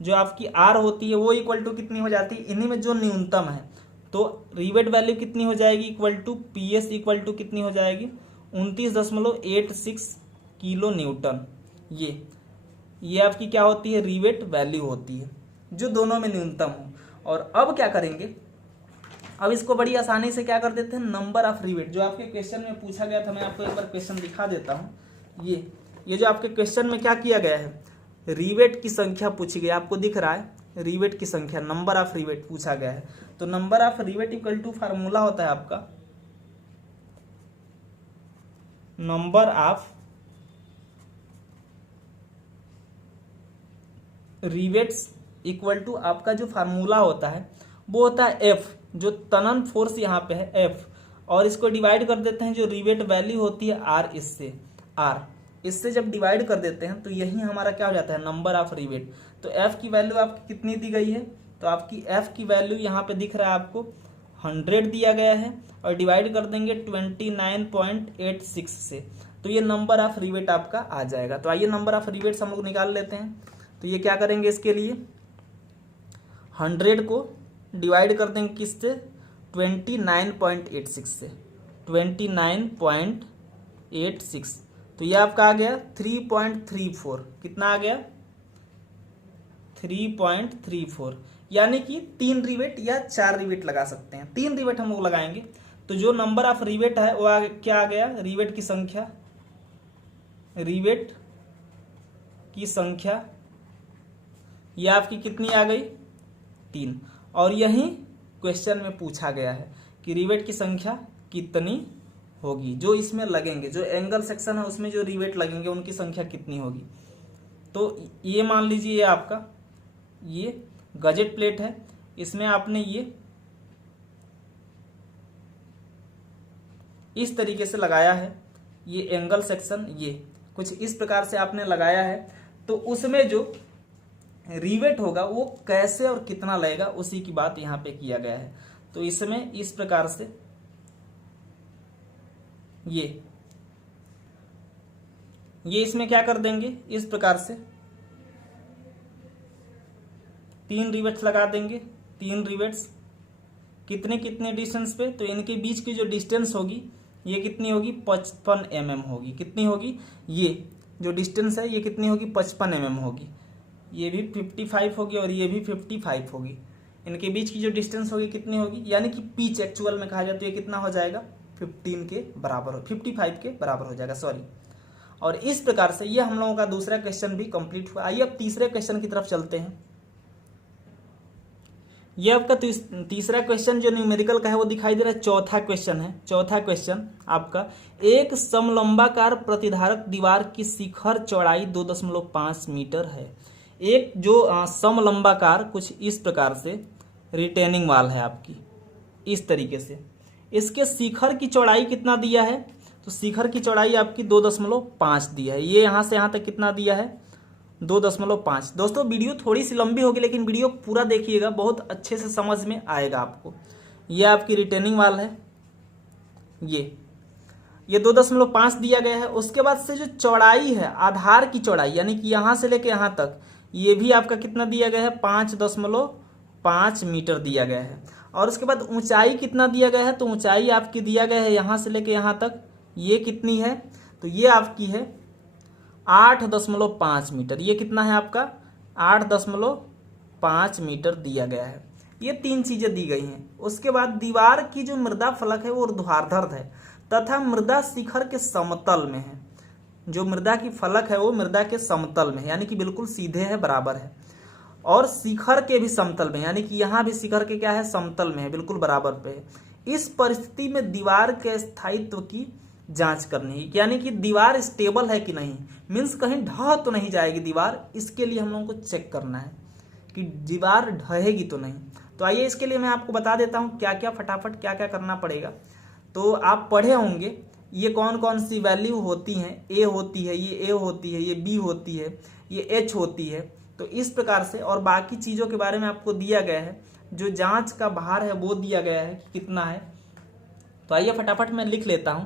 जो आपकी आर होती है वो इक्वल टू कितनी हो जाती है, इन्हीं में जो न्यूनतम है, तो रिवेट वैल्यू कितनी हो जाएगी, equal to P S equal to कितनी हो जाएगी 29.86 किलो न्यूटन। ये आपकी क्या होती है, रिवेट वैल्यू होती है जो दोनों में न्यूनतम हो। और अब क्या करेंगे, अब इसको बड़ी आसानी से क्या कर देते हैं, नंबर ऑफ रिवेट जो आपके क्वेश्चन में पूछा गया था, मैं आपको एक बार क्वेश्चन दिखा देता हूँ। ये जो आपके क्वेश्चन में क्या किया गया है, रिवेट की संख्या पूछी गई, आपको दिख रहा है रिवेट की संख्या, नंबर ऑफ रिवेट पूछा गया है। तो number of rivet equal to formula होता है आपका number of rivets equal to आपका जो फार्मूला होता है वो होता है एफ, जो तनन फोर्स यहाँ पे है एफ, और इसको डिवाइड कर देते हैं जो रिवेट वैल्यू होती है आर, इससे जब डिवाइड कर देते हैं तो यही हमारा क्या हो जाता है, नंबर ऑफ रिवेट। तो एफ की वैल्यू आपकी कितनी दी गई है, तो आपकी एफ की वैल्यू यहाँ पे दिख रहा है आपको 100 दिया गया है, और डिवाइड कर देंगे 29.86 से, तो ये नंबर ऑफ रिवेट आपका आ जाएगा। तो आइए नंबर ऑफ रिवेट्स हम लोग निकाल लेते हैं। तो ये क्या करेंगे, इसके लिए 100 को डिवाइड कर देंगे किससे, 29.86 से, 29.86, तो ये आपका आ गया 3.34, कितना आ गया 3.34, यानी कि 3 रिवेट या 4 रिवेट लगा सकते हैं, 3 रिवेट हम लोग लगाएंगे। तो जो नंबर ऑफ रिवेट है वो क्या आ गया, रिवेट की संख्या, रिवेट की संख्या ये आपकी कितनी आ गई 3, और यही क्वेश्चन में पूछा गया है कि रिवेट की संख्या कितनी होगी, जो इसमें लगेंगे, जो एंगल सेक्शन है उसमें जो रिवेट लगेंगे उनकी संख्या कितनी होगी। तो ये मान लीजिए ये आपका ये गजेट प्लेट है, इसमें आपने ये इस तरीके से लगाया है, ये एंगल सेक्शन ये कुछ इस प्रकार से आपने लगाया है, तो उसमें जो रिवेट होगा वो कैसे और कितना लगेगा उसी की बात यहाँ पे किया गया है। तो इसमें इस प्रकार से ये इसमें क्या कर देंगे, इस प्रकार से 3 रिवेट्स लगा देंगे, 3 रिवेट्स कितने डिस्टेंस पे, तो इनके बीच की जो डिस्टेंस होगी ये कितनी होगी 55 mm होगी, कितनी होगी, ये जो डिस्टेंस है ये कितनी होगी 55 mm होगी, ये भी 55 होगी और ये भी 55 होगी, इनके बीच की जो डिस्टेंस होगी कितनी होगी, यानी कि पिच एक्चुअल में कहा जाए तो ये कितना हो जाएगा 55 के बराबर हो जाएगा, सॉरी। और इस प्रकार से ये हम लोगों का दूसरा क्वेश्चन भी कंप्लीट हुआ। आइए अब तीसरे क्वेश्चन की तरफ चलते हैं। ये आपका तीसरा क्वेश्चन जो न्यूमेरिकल का है वो दिखाई दे रहा है, चौथा क्वेश्चन है। चौथा क्वेश्चन आपका, एक समलंबाकार प्रतिधारक दीवार की शिखर चौड़ाई 2.5 मीटर है। एक जो समलंबाकार कुछ इस प्रकार से रिटेनिंग वाल है आपकी, इस तरीके से, इसके शिखर की चौड़ाई कितना दिया है, तो शिखर की चौड़ाई आपकी 2.5 दिया है। ये यहाँ से यहाँ तक कितना दिया है 2.5। दोस्तों वीडियो थोड़ी सी लंबी होगी लेकिन वीडियो पूरा देखिएगा, बहुत अच्छे से समझ में आएगा आपको। ये आपकी रिटेनिंग वाल है, ये 2.5 दिया गया है। उसके बाद से जो चौड़ाई है, आधार की चौड़ाई, यानी कि यहाँ से लेके यहाँ तक, ये भी आपका कितना दिया गया है 5.5 मीटर दिया गया है। और उसके बाद ऊंचाई कितना दिया गया है, तो ऊंचाई आपकी दिया गया है यहाँ से लेके यहाँ तक, ये कितनी है, तो ये आपकी है 8.5 मीटर। ये कितना है आपका 8.5 मीटर दिया गया है। ये 3 चीजें दी गई हैं। उसके बाद दीवार की जो मृदा फलक है वो ऊर्ध्वाधर है तथा मृदा शिखर के समतल में है। जो मृदा की फलक है वो मृदा के समतल में है, यानी कि बिल्कुल सीधे है, बराबर है, और शिखर के भी समतल में, यानी कि यहाँ भी शिखर के क्या है समतल में है, बिल्कुल बराबर पे है। इस परिस्थिति में दीवार के स्थायित्व की जांच करनी है, यानी कि दीवार स्टेबल है कि नहीं, मीन्स कहीं ढह तो नहीं जाएगी दीवार, इसके लिए हम लोगों को चेक करना है कि दीवार ढहेगी तो नहीं। तो आइए इसके लिए मैं आपको बता देता हूँ क्या क्या, फटाफट क्या क्या करना पड़ेगा। तो आप पढ़े होंगे ये कौन कौन सी वैल्यू होती हैं, ए होती है, ये ए होती है, ये बी होती है, ये एच होती है। तो इस प्रकार से और बाकी चीज़ों के बारे में आपको दिया गया है, जो जांच का भार है वो दिया गया है कि कितना है। तो आइए फटाफट मैं लिख लेता हूं।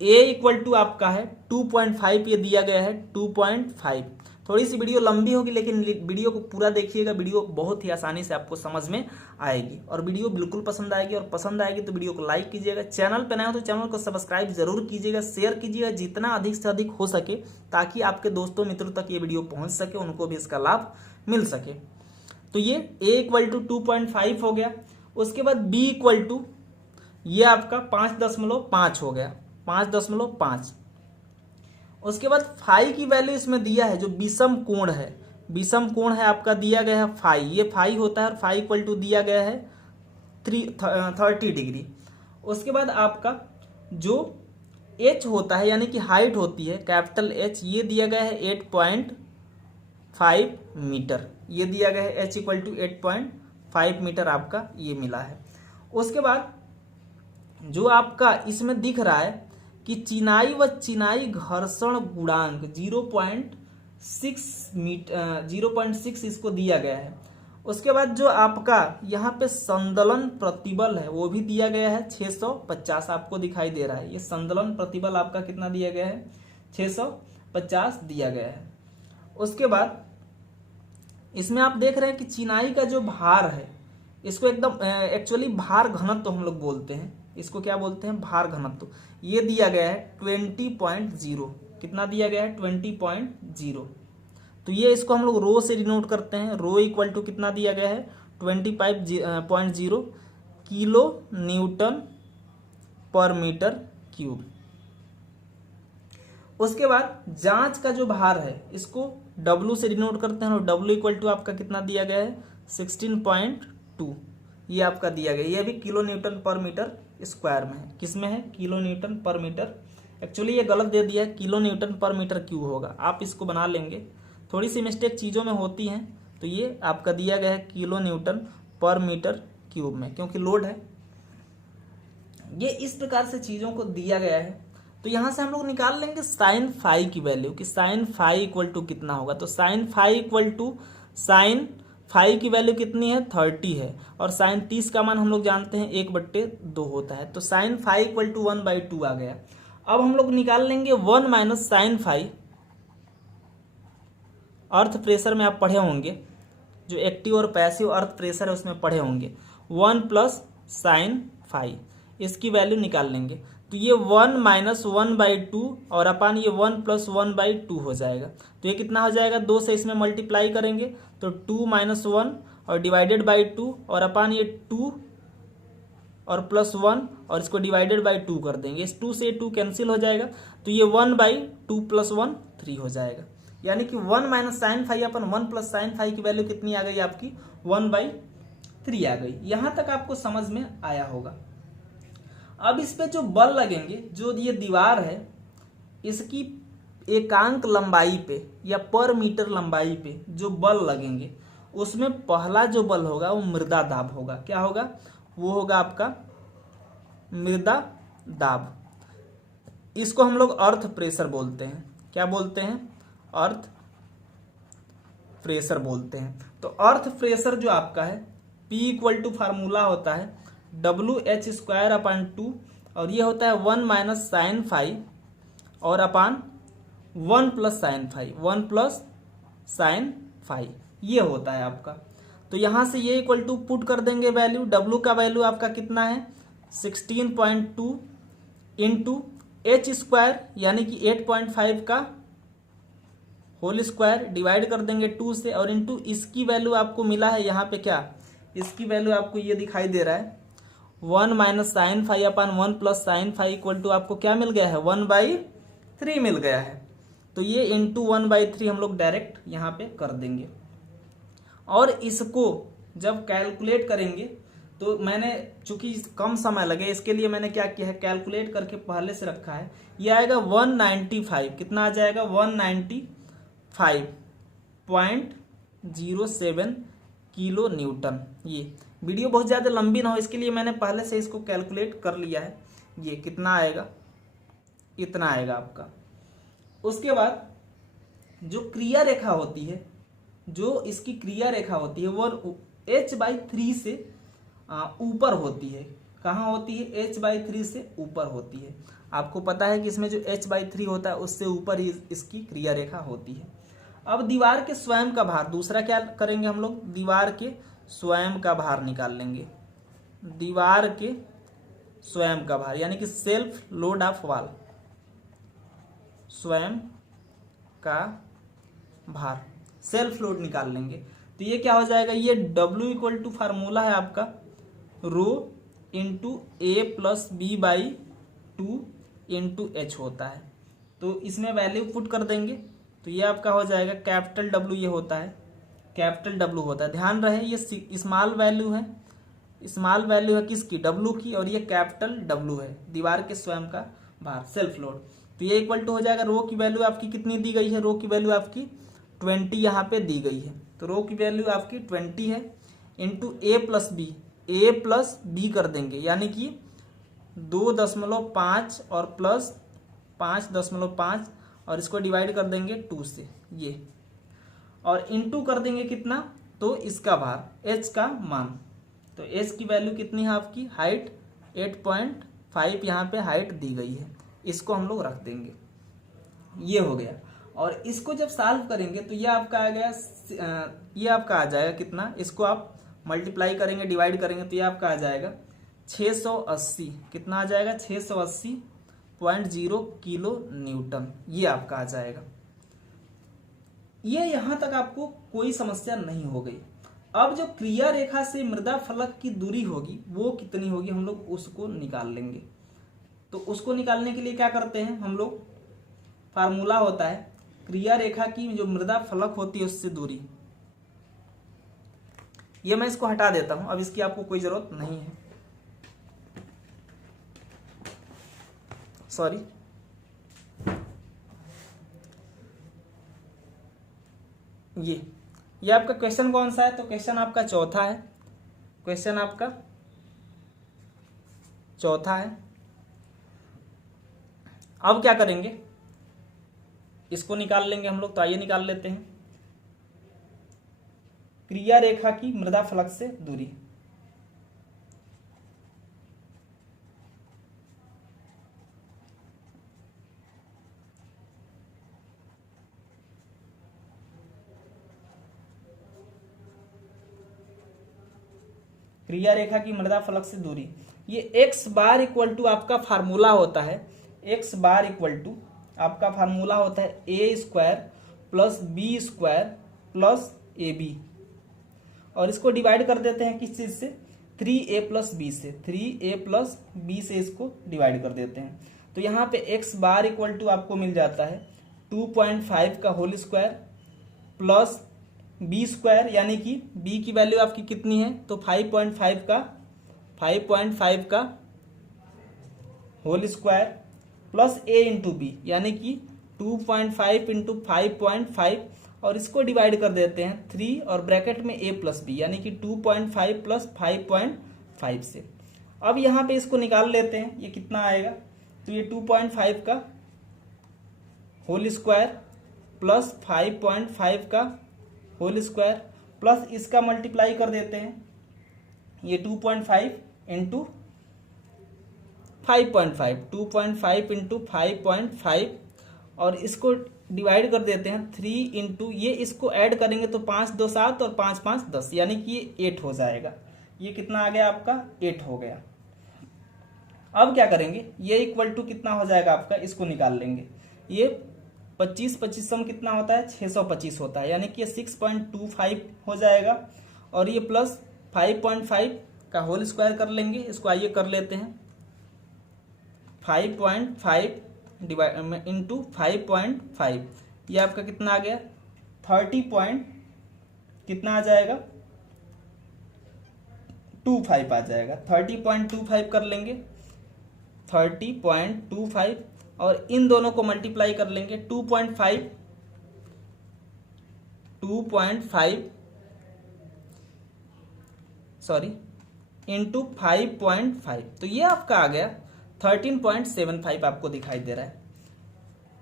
A इक्वल टू आपका है 2.5, ये दिया गया है 2.5। थोड़ी सी वीडियो लंबी होगी लेकिन वीडियो को पूरा देखिएगा, वीडियो बहुत ही आसानी से आपको समझ में आएगी और वीडियो बिल्कुल पसंद आएगी। और पसंद आएगी तो वीडियो को लाइक कीजिएगा, चैनल पर नए हो तो चैनल को सब्सक्राइब जरूर कीजिएगा, शेयर कीजिएगा जितना अधिक से अधिक हो सके, ताकि आपके दोस्तों मित्रों तक ये वीडियो पहुंच सके, उनको भी इसका लाभ मिल सके। तो ये A इक्वल टू 2.5 हो गया। उसके बाद B इक्वल टू ये आपका 5.5 हो गया, 5.5। उसके बाद फाई की वैल्यू इसमें दिया है, जो विषम कोण है, विषम कोण है आपका दिया गया है फाई, ये फाई होता है और फाई इक्वल टू दिया गया है 30 डिग्री। उसके बाद आपका जो H होता है यानी कि हाइट होती है कैपिटल H, ये दिया गया है 8.5 मीटर, ये दिया गया है H इक्वल टू 8.5 मीटर आपका ये मिला है। उसके बाद जो आपका इसमें दिख रहा है कि चिनाई व चिनाई घर्षण गुणांक 0.6 इसको दिया गया है। उसके बाद जो आपका यहाँ पे संदलन प्रतिबल है वो भी दिया गया है 650, आपको दिखाई दे रहा है। ये संदलन प्रतिबल आपका कितना दिया गया है, 650 दिया गया है। उसके बाद इसमें आप देख रहे हैं कि चिनाई का जो भार है, इसको एकदम एक्चुअली भार घनत्व हम लोग बोलते हैं, इसको क्या बोलते हैं, भार घनत्व। ये दिया गया है 20.0, कितना दिया गया है 20.0। तो ये इसको हम लोग रो से डिनोट करते हैं। रो इक्वल टू कितना दिया गया है 25.0 किलो न्यूटन पर मीटर क्यूब। उसके बाद जांच का जो भार है इसको W से डिनोट करते हैं और W इक्वल टू आपका कितना दिया गया है 16.2, ये आपका दिया गया। ये भी किलो न्यूटन पर मीटर स्क्वायर में है, किसमें है, किलो न्यूटन पर मीटर। एक्चुअली ये गलत दे दिया है, किलो न्यूटन पर मीटर क्यूब होगा, आप इसको बना लेंगे, थोड़ी सी मिस्टेक चीज़ों में होती हैं। तो ये आपका दिया गया है किलो न्यूटन पर मीटर क्यूब में, क्योंकि लोड है। ये इस प्रकार से चीज़ों को दिया गया है। तो यहाँ से हम लोग निकाल लेंगे साइन फाई की वैल्यू कि साइन फाई इक्वल टू कितना होगा। तो sine phi equal to sine phi की वैल्यू कितनी है 30 है, और साइन 30 का मान हम लोग जानते हैं 1/2 होता है। तो साइन फाई इक्वल टू 1/2 आ गया। अब हम लोग निकाल लेंगे 1 minus sine phi. Earth pressure में आप पढ़े होंगे, जो एक्टिव और पैसिव अर्थ प्रेशर है उसमें पढ़े होंगे। 1 प्लस साइन फाई, इसकी वैल्यू निकाल लेंगे। तो ये 1 माइनस 1/2 और अपान ये 1 प्लस 1/2 हो जाएगा। तो ये कितना हो जाएगा, 2 से इसमें मल्टीप्लाई करेंगे तो 2 माइनस 1 और डिवाइडेड बाई 2 और अपान ये 2 और प्लस 1 और इसको डिवाइडेड बाई 2 कर देंगे। इस 2 से 2 कैंसिल हो जाएगा। तो ये 1/2 प्लस 1 3 हो जाएगा। यानी कि 1 माइनस साइन फाई अपन 1 प्लस साइन फाई की वैल्यू कितनी आ गई आपकी 1/3 आ गई। यहां तक आपको समझ में आया होगा। अब इस पे जो बल लगेंगे, जो ये दीवार है इसकी एकांक लंबाई पे या पर मीटर लंबाई पे जो बल लगेंगे, उसमें पहला जो बल होगा वो मृदा दाब होगा। क्या होगा, वो होगा आपका मृदा दाब। इसको हम लोग अर्थ प्रेशर बोलते हैं। क्या बोलते हैं, अर्थ प्रेशर बोलते हैं। तो अर्थ प्रेशर जो आपका है P इक्वल टू फार्मूला होता है WH² 2 और ये होता है 1 माइनस साइन फाई और upon 1 plus sine phi, 1 plus sine phi, ये होता है आपका। तो यहां से ये इक्वल टू पुट कर देंगे वैल्यू। W का वैल्यू आपका कितना है 16.2 इंटू H² यानी कि 8.5 का होल स्क्वायर डिवाइड कर देंगे 2 से और इंटू इसकी वैल्यू आपको मिला है यहाँ पे क्या, इसकी वैल्यू आपको ये दिखाई दे रहा है 1 minus sine phi upon 1 plus sine phi equal to आपको क्या मिल गया है 1/3 मिल गया है। तो ये इंटू 1/3 हम लोग डायरेक्ट यहाँ पे कर देंगे। और इसको जब कैलकुलेट करेंगे तो मैंने चूंकि कम समय लगे इसके लिए मैंने क्या किया है, कैलकुलेट करके पहले से रखा है। ये आएगा 195, कितना आ जाएगा 195.07 किलो न्यूटन। ये वीडियो बहुत ज़्यादा लंबी ना हो इसके लिए मैंने पहले से इसको कैलकुलेट कर लिया है। ये कितना आएगा, इतना आएगा आपका। उसके बाद जो क्रिया रेखा होती है, जो इसकी क्रिया रेखा होती है वो H/3 से ऊपर होती है। कहाँ होती है? h/3 से ऊपर होती है। आपको पता है कि इसमें जो h/3 होता है उससे ऊपर ही इसकी क्रिया रेखा होती है। अब दीवार के स्वयं का भार, दूसरा क्या करेंगे हम लोग? दीवार के स्वयं का भार निकाल लेंगे। दीवार के स्वयं का भार यानी कि सेल्फ लोड ऑफ वॉल, स्वयं का भार, सेल्फ लोड निकाल लेंगे। तो ये क्या हो जाएगा? ये W इक्वल टू फार्मूला है आपका rho into A+B/2 into H होता है। तो इसमें वैल्यू पुट कर देंगे तो ये आपका हो जाएगा कैपिटल W, ये होता है कैपिटल W होता है। ध्यान रहे ये स्मॉल वैल्यू है, स्मॉल वैल्यू है किसकी? W की, और ये कैपिटल W है दीवार के स्वयं का भार, सेल्फ लोड। तो ये इक्वल टू हो जाएगा, रो की वैल्यू आपकी कितनी दी गई है? रो की वैल्यू आपकी 20 यहाँ पे दी गई है। तो रो की वैल्यू आपकी 20 है इंटू A+B कर देंगे यानी कि 2.5 और प्लस 5.5 और इसको डिवाइड कर देंगे 2 से ये, और इंटू कर देंगे कितना? तो इसका भार, H का मान। तो H की वैल्यू कितनी है आपकी? हाइट 8.5 यहाँ पे हाइट दी गई है, इसको हम लोग रख देंगे। ये हो गया। और इसको जब सॉल्व करेंगे तो ये आपका आ गया, ये आपका आ जाएगा कितना? इसको आप मल्टीप्लाई करेंगे, डिवाइड करेंगे तो ये आपका आ जाएगा 680। कितना आ जाएगा? 680.0 किलो न्यूटन, ये आपका आ जाएगा। ये यहां तक आपको कोई समस्या नहीं हो गई। अब जो क्रिया रेखा से मृदा फलक की दूरी होगी वो कितनी होगी, हम लोग उसको निकाल लेंगे। तो उसको निकालने के लिए क्या करते हैं हम लोग? फार्मूला होता है क्रिया रेखा की जो मृदा फलक होती है उससे दूरी। ये मैं इसको हटा देता हूं, अब इसकी आपको कोई जरूरत नहीं है, सॉरी। ये आपका क्वेश्चन कौन सा है? तो क्वेश्चन आपका चौथा है, क्वेश्चन आपका चौथा है। अब क्या करेंगे? इसको निकाल लेंगे हम लोग। तो आइए निकाल लेते हैं क्रिया रेखा की मृदा फलक से दूरी। क्रिया रेखा की मृदा फलक से दूरी, ये x बार इक्वल टू आपका फार्मूला होता है, x बार इक्वल टू आपका फार्मूला होता है a² + b² + ab, और इसको डिवाइड कर देते हैं किस चीज से? 3a + b से, 3a + b से इसको डिवाइड कर देते हैं। तो यहाँ पे x बार इक्वल टू आपको मिल जाता है 2.5 का होल स्क्वायर प्लस b² यानी कि b की वैल्यू आपकी कितनी है? तो 5.5 का whole square plus a into B यानी कि 2.5 इंटू 5.5, और इसको डिवाइड कर देते हैं 3 और ब्रैकेट में a + b यानी कि 2.5 + 5.5 से। अब यहाँ पे इसको निकाल लेते हैं, ये कितना आएगा? तो ये 2.5 का होल स्क्वायर प्लस 5.5 का होल स्क्वायर प्लस इसका मल्टीप्लाई कर देते हैं, ये 2.5 इंटू 5.5, 2.5 इंटू 5.5, और इसको डिवाइड कर देते हैं 3 इंटू, ये इसको ऐड करेंगे तो 5 2 7 और 5 5 10 यानी कि ये 8 हो जाएगा। ये कितना आ गया आपका? 8 हो गया। अब क्या करेंगे? ये इक्वल टू कितना हो जाएगा आपका? इसको निकाल लेंगे। ये 25 25 कितना होता है? 625 होता है, यानी कि ये 6.25 हो जाएगा, और ये प्लस 5.5 का होल स्क्वायर कर लेंगे। इसको आइए कर लेते हैं, 5.5 डिवाइड इंटू 5.5, ये आपका कितना आ गया? 30 कितना आ जाएगा? 25 आ जाएगा। 30.25 कर लेंगे, 30.25, और इन दोनों को मल्टीप्लाई कर लेंगे 2.5 सॉरी इंटू 5.5, तो ये आपका आ गया 13.75 आपको दिखाई दे रहा है,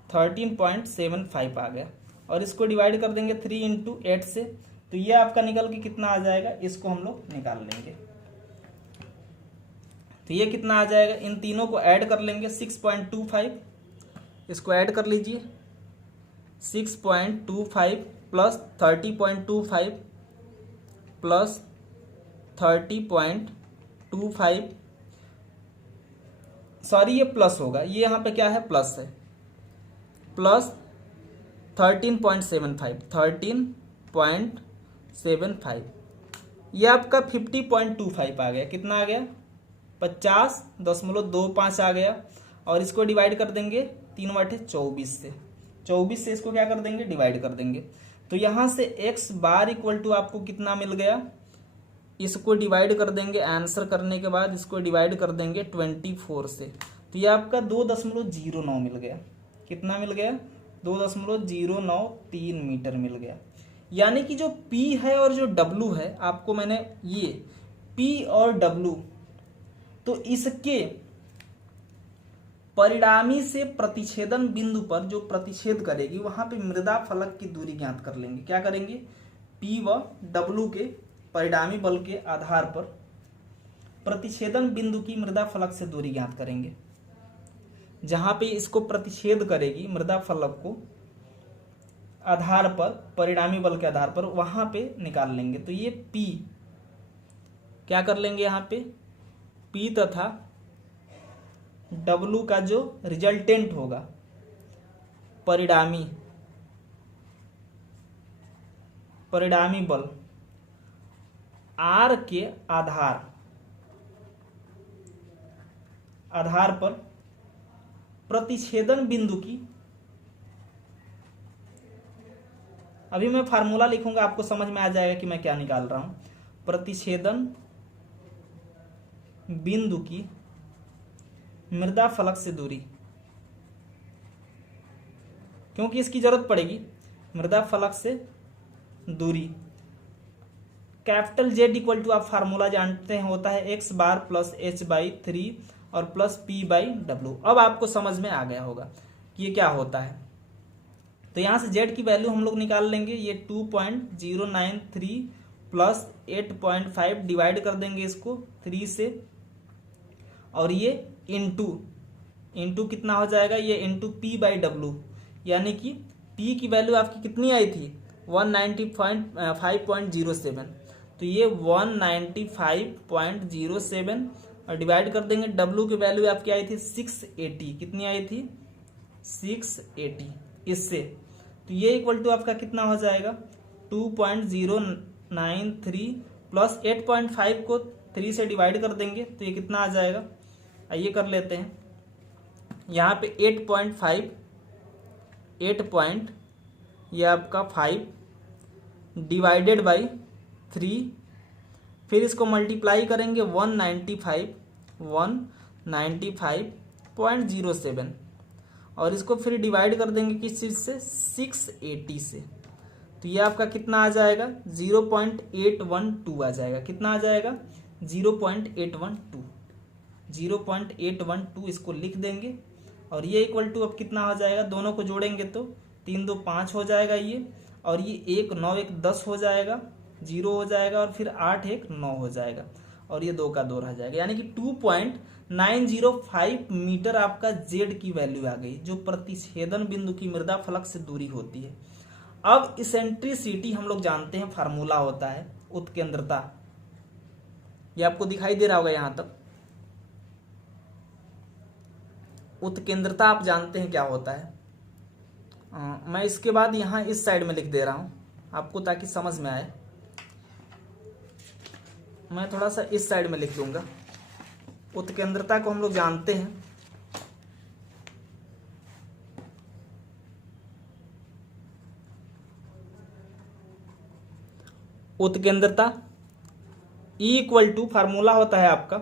13.75 आ गया। और इसको डिवाइड कर देंगे 3 इंटू 8 से, तो ये आपका निकल के कितना आ जाएगा? इसको हम लोग निकाल लेंगे। तो ये कितना आ जाएगा, इन तीनों को ऐड कर लेंगे 6.25, इसको ऐड कर लीजिए 6.25 प्लस 30.25 प्लस 30.25, सॉरी ये प्लस होगा, ये यहाँ पे क्या है प्लस है, प्लस 13.75 ये आपका 50.25 आ गया। कितना आ गया 50.25 आ गया। और इसको डिवाइड कर देंगे 3/24 से, 24 से इसको क्या कर देंगे डिवाइड कर देंगे। तो यहाँ से x बार इक्वल टू आपको कितना मिल गया, इसको डिवाइड कर देंगे, आंसर करने के बाद इसको डिवाइड कर देंगे 24 से, तो ये आपका 2.09 मिल गया। कितना मिल गया 2.093 मीटर मिल गया। यानी कि जो P है और जो W है, आपको मैंने ये P और W, तो इसके परिणामी से प्रतिच्छेदन बिंदु पर जो प्रतिच्छेद करेगी वहां पे मृदा फलक की दूरी ज्ञात कर लेंगे। क्या करेंगे, P व W के परिणामी बल के आधार पर प्रतिच्छेदन बिंदु की मृदा फलक से दूरी ज्ञात करेंगे। जहां पे इसको प्रतिच्छेद करेगी मृदा फलक को आधार पर, परिणामी बल के आधार पर, वहां पे निकाल लेंगे। तो ये P क्या कर लेंगे, यहाँ पे P तथा W का जो रिजल्टेंट होगा परिणामी बल R के आधार पर प्रतिच्छेदन बिंदु की, अभी मैं फार्मूला लिखूंगा, आपको समझ में आ जाएगा कि मैं क्या निकाल रहा हूं। प्रतिच्छेदन बिंदु की मृदा फलक से दूरी, क्योंकि इसकी जरूरत पड़ेगी, मृदा फलक से दूरी कैपिटल Z इक्वल टू, आप फार्मूला जानते हैं, होता है x बार प्लस h/3 और प्लस P/W। अब आपको समझ में आ गया होगा कि ये क्या होता है। तो यहां से Z की वैल्यू हम लोग निकाल लेंगे, ये 2.093 प्लस 8.5 डिवाइड कर देंगे इसको 3 से, और ये इंटू कितना हो जाएगा, ये इंटू P/W, यानी कि P की वैल्यू आपकी कितनी आई थी 195.07, तो ये 195.07 और डिवाइड कर देंगे W की वैल्यू आपकी आई थी 680, कितनी आई थी 680 इससे, तो ये इक्वल टू आपका कितना हो जाएगा 2.093 प्लस 8.5 को 3 से डिवाइड कर देंगे, तो ये कितना आ जाएगा, आइए कर लेते हैं। यहाँ पे 8.5 ये आपका 5 डिवाइडेड बाई 3, फिर इसको मल्टीप्लाई करेंगे 195.07 और इसको फिर डिवाइड कर देंगे किस चीज़ से 680 से, तो ये आपका कितना आ जाएगा 0.812 आ जाएगा। कितना आ जाएगा 0.812 इसको लिख देंगे, और ये इक्वल टू अब कितना हो जाएगा, दोनों को जोड़ेंगे तो 3 2 5 हो जाएगा ये, और ये 1 9 1 10 हो जाएगा, 0 हो जाएगा, और फिर 8 1 9 हो जाएगा, और ये 2 का 2 रह जाएगा। यानी कि 2.905 मीटर आपका Z की वैल्यू आ गई, जो प्रतिच्छेदन बिंदु की मृदा फलक से दूरी होती है। अब इसेंट्रिसिटी हम लोग जानते हैं, फार्मूला होता है उत्केंद्रता, ये आपको दिखाई दे रहा होगा यहां तक। उत्केंद्रता आप जानते हैं क्या होता है। मैं इसके बाद यहाँ इस साइड में लिख दे रहा हूँ आपको, ताकि समझ में आए। मैं थोड़ा सा इस साइड में लिख दूंगा। उत्केंद्रता को हम लोग जानते हैं, उत्केंद्रता E इक्वल टू फार्मूला होता है आपका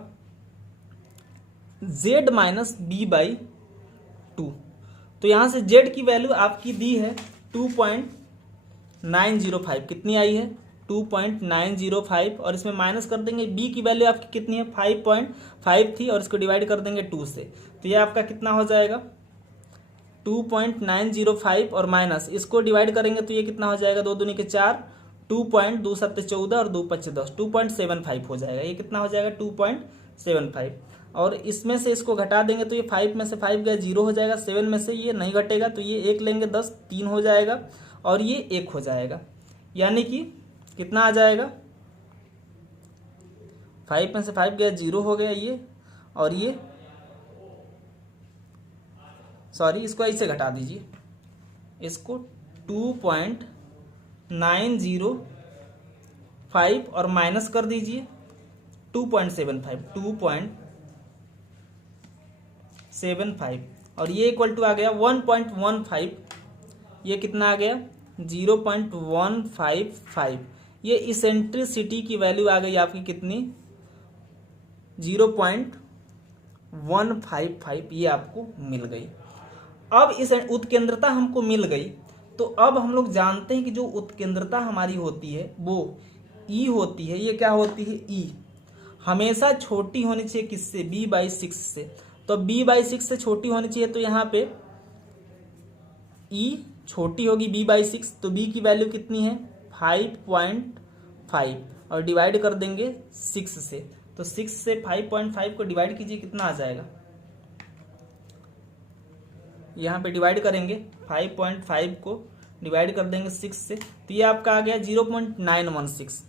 Z माइनस B/2। तो यहां से Z की वैल्यू आपकी दी है 2.905, कितनी आई है 2.905, और इसमें माइनस कर देंगे B की वैल्यू आपकी कितनी है 5.5 थी, और इसको डिवाइड कर देंगे 2 से, तो ये आपका कितना हो जाएगा 2.905 और माइनस इसको डिवाइड करेंगे तो ये कितना हो जाएगा 2 दूनी के 4, 2.2 7 14 और 2 5 10, 2.75 हो जाएगा। ये कितना हो जाएगा 2.75। और इसमें से इसको घटा देंगे तो ये 5 में से 5 गया 0 हो जाएगा, 7 में से ये नहीं घटेगा तो ये 1 लेंगे 10, 3 हो जाएगा और ये 1 हो जाएगा। यानी कि कितना आ जाएगा, 5 में से 5 गया 0 हो गया ये, और ये सॉरी इसको ऐसे घटा दीजिए, इसको 2.905 और माइनस कर दीजिए 2.75 और ये इक्वल टू आ गया 1.15। ये कितना आ गया 0.155। ये इसेंट्रिसिटी की वैल्यू आ गई आपकी कितनी 0.155, ये आपको मिल गई। अब इस उत्केंद्रता हमको मिल गई तो अब हम लोग जानते हैं कि जो उत्केंद्रता हमारी होती है वो E होती है। ये क्या होती है E हमेशा छोटी होनी चाहिए किससे, b/6 से। तो b/6 से छोटी होनी चाहिए तो यहाँ पे E छोटी होगी b/6, तो b की वैल्यू कितनी है 5.5 और डिवाइड कर देंगे 6 से। तो 6 से 5.5 को डिवाइड कीजिए, कितना आ जाएगा, यहाँ पे डिवाइड करेंगे 5.5 को डिवाइड कर देंगे 6 से, तो ये आपका आ गया 0.916।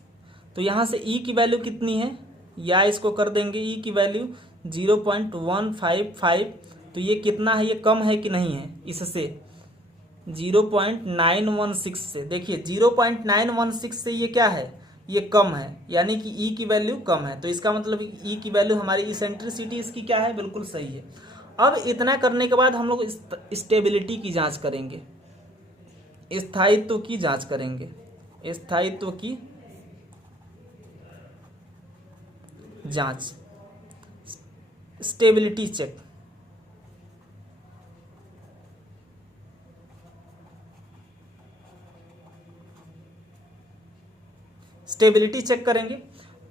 तो यहाँ से E की वैल्यू कितनी है, या इसको कर देंगे E की वैल्यू 0.155। तो ये कितना है, ये कम है कि नहीं है इससे 0.916 से। देखिए 0.916 से ये क्या है, ये कम है, यानी कि E की वैल्यू कम है। तो इसका मतलब E की वैल्यू हमारी इसेंट्रिसिटी इसकी क्या है, बिल्कुल सही है। अब इतना करने के बाद हम लोग स्टेबिलिटी की जांच करेंगे, स्थायित्व की जांच करेंगे, स्थायित्व की जांच, स्टेबिलिटी चेक। स्टेबिलिटी चेक करेंगे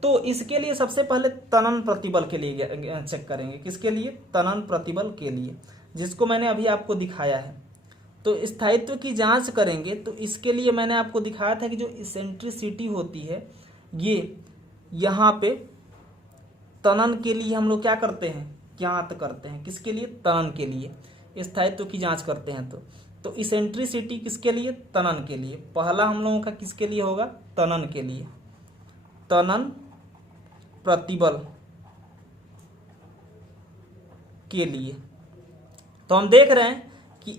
तो इसके लिए सबसे पहले तनन प्रतिबल के लिए चेक करेंगे। किसके लिए, तनन प्रतिबल के लिए, जिसको मैंने अभी आपको दिखाया है। तो स्थायित्व की जांच करेंगे तो इसके लिए मैंने आपको दिखाया था कि जो इसेंट्रिसिटी होती है ये यहाँ पे तनन के लिए हम लोग क्या करते हैं, ज्ञात करते हैं। किसके लिए, तनन के लिए स्थायित्व की जांच करते हैं। तो इसेंट्रिसिटी किसके लिए, तनन के लिए। पहला हम लोगों का किसके लिए होगा, तनन के लिए, तनन प्रतिबल के लिए। तो हम देख रहे हैं कि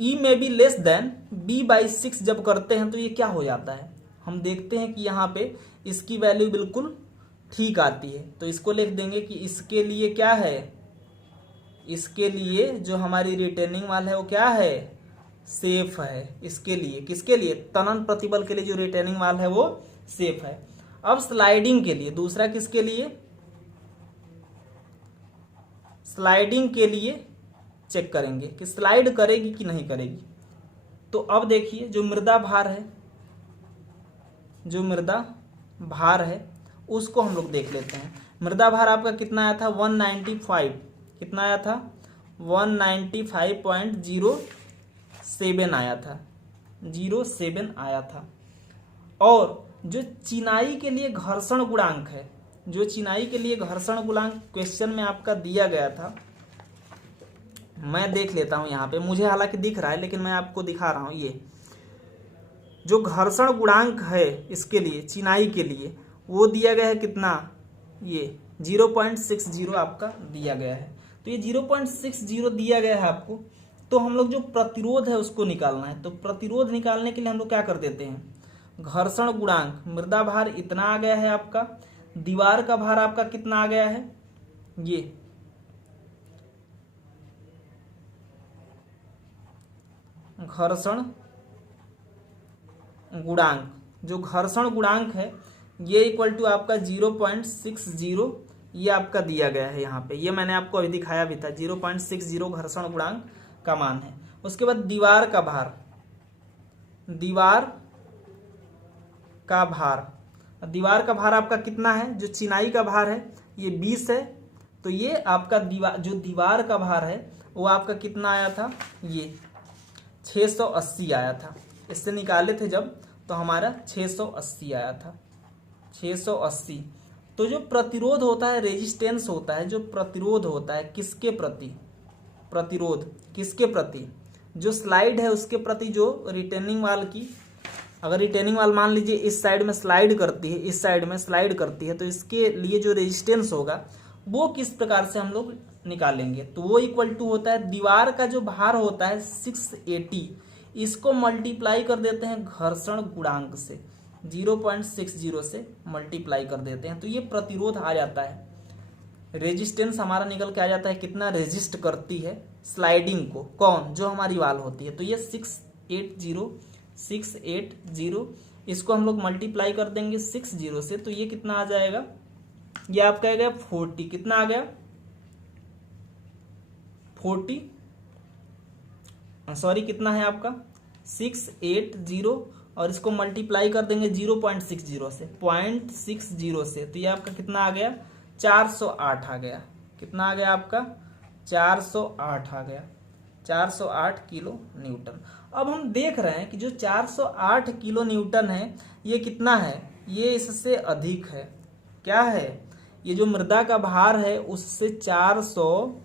E में भी लेस देन b/6 जब करते हैं तो ये क्या हो जाता है, हम देखते हैं कि यहाँ पे इसकी वैल्यू बिल्कुल ठीक आती है। तो इसको लिख देंगे कि इसके लिए क्या है, इसके लिए जो हमारी रिटेनिंग वाल है वो क्या है, सेफ है। इसके लिए, किसके लिए, तनन प्रतिबल के लिए जो रिटेनिंग वाल है वो सेफ है। अब स्लाइडिंग के लिए, दूसरा किसके लिए, स्लाइडिंग के लिए चेक करेंगे कि स्लाइड करेगी कि नहीं करेगी। तो अब देखिए जो मृदा भार है, जो मृदा भार है उसको हम लोग देख लेते हैं। मृदा भार आपका कितना आया था 195, कितना आया था 195.07 आया था, 07 आया था। और जो चिनाई के लिए घर्षण गुणांक है, जो चिनाई के लिए घर्षण गुणांक क्वेश्चन में आपका दिया गया था, मैं देख लेता हूं यहाँ पे, मुझे हालांकि दिख रहा है लेकिन मैं आपको दिखा रहा हूं। ये जो घर्षण गुणांक है इसके लिए, चिनाई के लिए, वो दिया गया है कितना, ये 0.60 आपका दिया गया है। तो ये 0.60 दिया गया है आपको। तो हम लोग जो प्रतिरोध है उसको निकालना है। तो प्रतिरोध निकालने के लिए हम लोग क्या कर देते हैं, घर्षण गुणांक, मृदा भार इतना आ गया है आपका, दीवार का भार आपका कितना आ गया है, ये घर्षण गुणांक, जो घर्षण गुणांक है ये इक्वल टू आपका 0.60, ये आपका दिया गया है यहाँ पे। ये मैंने आपको अभी दिखाया भी था, 0.60 घर्षण गुणांक का मान है। उसके बाद दीवार का भार, दीवार का भार, दीवार का भार आपका कितना है, जो चिनाई का भार है ये 20 है। तो ये आपका जो दीवार का भार है वो आपका कितना आया था, ये 680 आया था। इससे निकाले थे जब तो हमारा 680 आया था, 680। तो जो प्रतिरोध होता है, रेजिस्टेंस होता है, जो प्रतिरोध होता है किसके प्रति, प्रतिरोध किसके प्रति, जो स्लाइड है उसके प्रति, जो रिटेनिंग वाल की, अगर रिटेनिंग वाल मान लीजिए इस साइड में स्लाइड करती है, इस साइड में स्लाइड करती है, तो इसके लिए जो रेजिस्टेंस होगा वो किस प्रकार से हम लोग निकालेंगे, तो वो इक्वल टू होता है दीवार का जो भार होता है 680, इसको मल्टीप्लाई कर देते हैं घर्षण गुणांक से, 0.60 से मल्टीप्लाई कर देते हैं, तो ये प्रतिरोध आ जाता है। रेजिस्टेंस हमारा निकल के आ जाता है कितना रेजिस्ट करती है स्लाइडिंग को, कौन, जो हमारी वाल होती है, तो ये 680 इसको हम लोग मल्टीप्लाई कर देंगे 60 से, तो ये कितना आ जाएगा, ये आपका आ गया 40, कितना आ गया 40, सॉरी कितना है आपका 680, और इसको मल्टीप्लाई कर देंगे 0.60 से, 0.60 से, तो ये आपका कितना आ गया 408 आ गया, कितना आ गया आपका 408 आ गया, 408 किलो न्यूटन। अब हम देख रहे हैं कि जो 408 किलो न्यूटन है ये कितना है, ये इससे अधिक है, क्या है, ये जो मृदा का भार है उससे 400,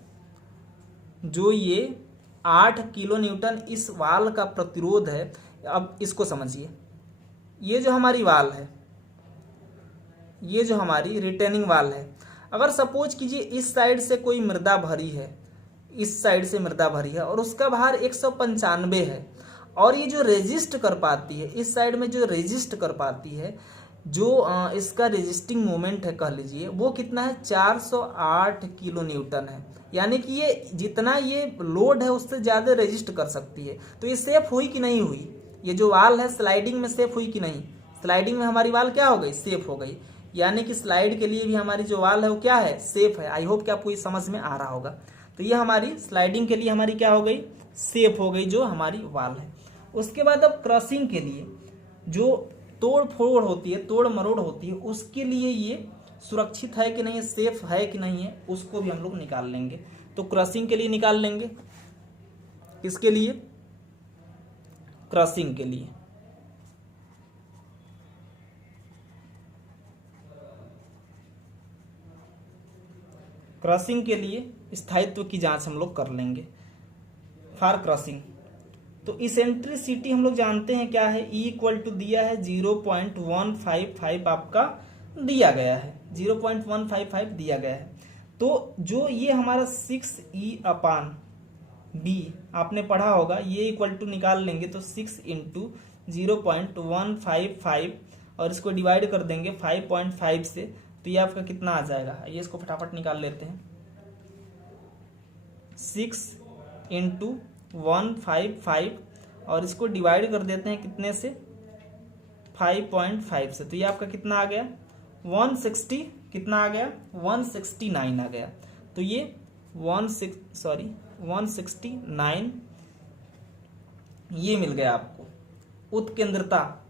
जो ये 8 किलो न्यूटन इस वाल का प्रतिरोध है। अब इसको समझिए, ये जो हमारी वाल है, ये जो हमारी रिटेनिंग वाल है, अगर सपोज कीजिए इस साइड से कोई मृदा भरी है, इस साइड से मृदा भरी है और उसका भार 195 है, और ये जो रेजिस्ट कर पाती है, इस साइड में जो रेजिस्ट कर पाती है, जो इसका रेजिस्टिंग मोमेंट है कह लीजिए, वो कितना है 408 किलो न्यूटन है, यानी कि ये जितना ये लोड है उससे ज़्यादा रेजिस्ट कर सकती है। तो ये सेफ हुई कि नहीं हुई, ये जो वाल है स्लाइडिंग में सेफ हुई कि नहीं, स्लाइडिंग में हमारी वाल क्या हो गई, सेफ हो गई, यानी कि स्लाइड के लिए भी हमारी जो वाल है वो क्या है, सेफ है। आई होप कि आपको ये समझ में आ रहा होगा। तो ये हमारी स्लाइडिंग के लिए हमारी क्या हो गई, सेफ हो गई जो हमारी वाल है। उसके बाद अब क्रशिंग के लिए जो तोड़ फोड़ होती है, तोड़ मरोड़ होती है, उसके लिए ये सुरक्षित है कि नहीं, सेफ है कि नहीं है, उसको भी हम लोग निकाल लेंगे। तो क्रशिंग के लिए निकाल लेंगे, किसके लिए, क्रशिंग के लिए। क्रशिंग के लिए स्थायित्व की जांच हम लोग कर लेंगे फॉर क्रशिंग। तो इसेंट्रिसिटी हम लोग जानते हैं क्या है, E इक्वल टू दिया है 0.155 आपका दिया गया है, 0.155 दिया गया है। तो जो ये हमारा 6E/B आपने पढ़ा होगा, ये इक्वल टू निकाल लेंगे तो 6 इंटू 0.155 और इसको डिवाइड कर देंगे 5.5 से, तो ये आपका कितना आ जाएगा, ये इसको फटाफट निकाल लेते हैं। 6 इंटू 155 और इसको डिवाइड कर देते हैं कितने से, 5.5 से, तो ये आपका कितना आ गया 160, कितना आ गया 169 आ गया। तो ये 169 ये मिल गया आपको। उत्केंद्रता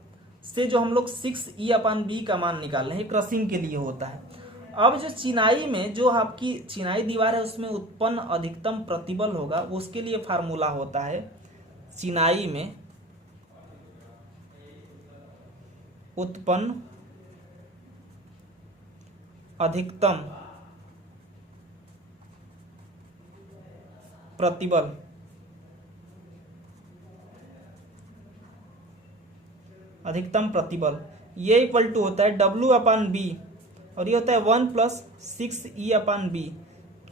से जो हम लोग 6E/B का मान निकाल रहे हैं, क्रशिंग के लिए होता है। अब जो चिनाई में जो आपकी चिनाई दीवार है उसमें उत्पन्न अधिकतम प्रतिबल होगा, उसके लिए फार्मूला होता है, चिनाई में उत्पन्न अधिकतम प्रतिबल, अधिकतम प्रतिबल ये इक्वल टू होता है W/B और ये होता है 1 + 6E/B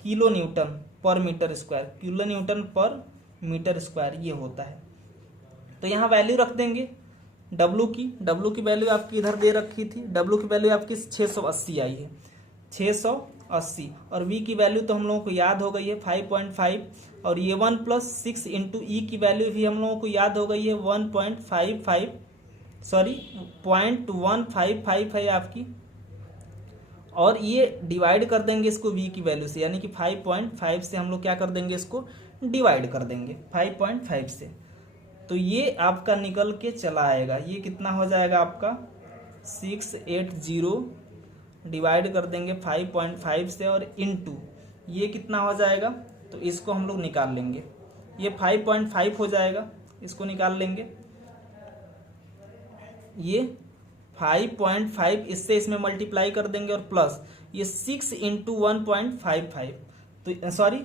किलो न्यूटन पर मीटर स्क्वायर, किलो न्यूटन पर मीटर स्क्वायर ये होता है। तो यहाँ वैल्यू रख देंगे W की वैल्यू आपकी इधर दे रखी थी, W की वैल्यू आपकी 680 आई है, 680, और V की वैल्यू तो हम लोगों को याद हो गई है 5.5, और ये 1 + 6 इंटू E की वैल्यू भी हम लोगों को याद हो गई है 0.1555 है आपकी, और ये डिवाइड कर देंगे इसको V की वैल्यू से, यानी कि 5.5 से हम लोग क्या कर देंगे, इसको डिवाइड कर देंगे 5.5 से। तो ये आपका निकल के चला आएगा, ये कितना हो जाएगा आपका 680 डिवाइड कर देंगे 5.5 से और इनटू ये कितना हो जाएगा, तो इसको हम लोग निकाल लेंगे, ये 5.5 हो जाएगा, इसको निकाल लेंगे, ये 5.5 इससे इसमें मल्टीप्लाई कर देंगे और प्लस ये 6 इंटू 1.55 तो सॉरी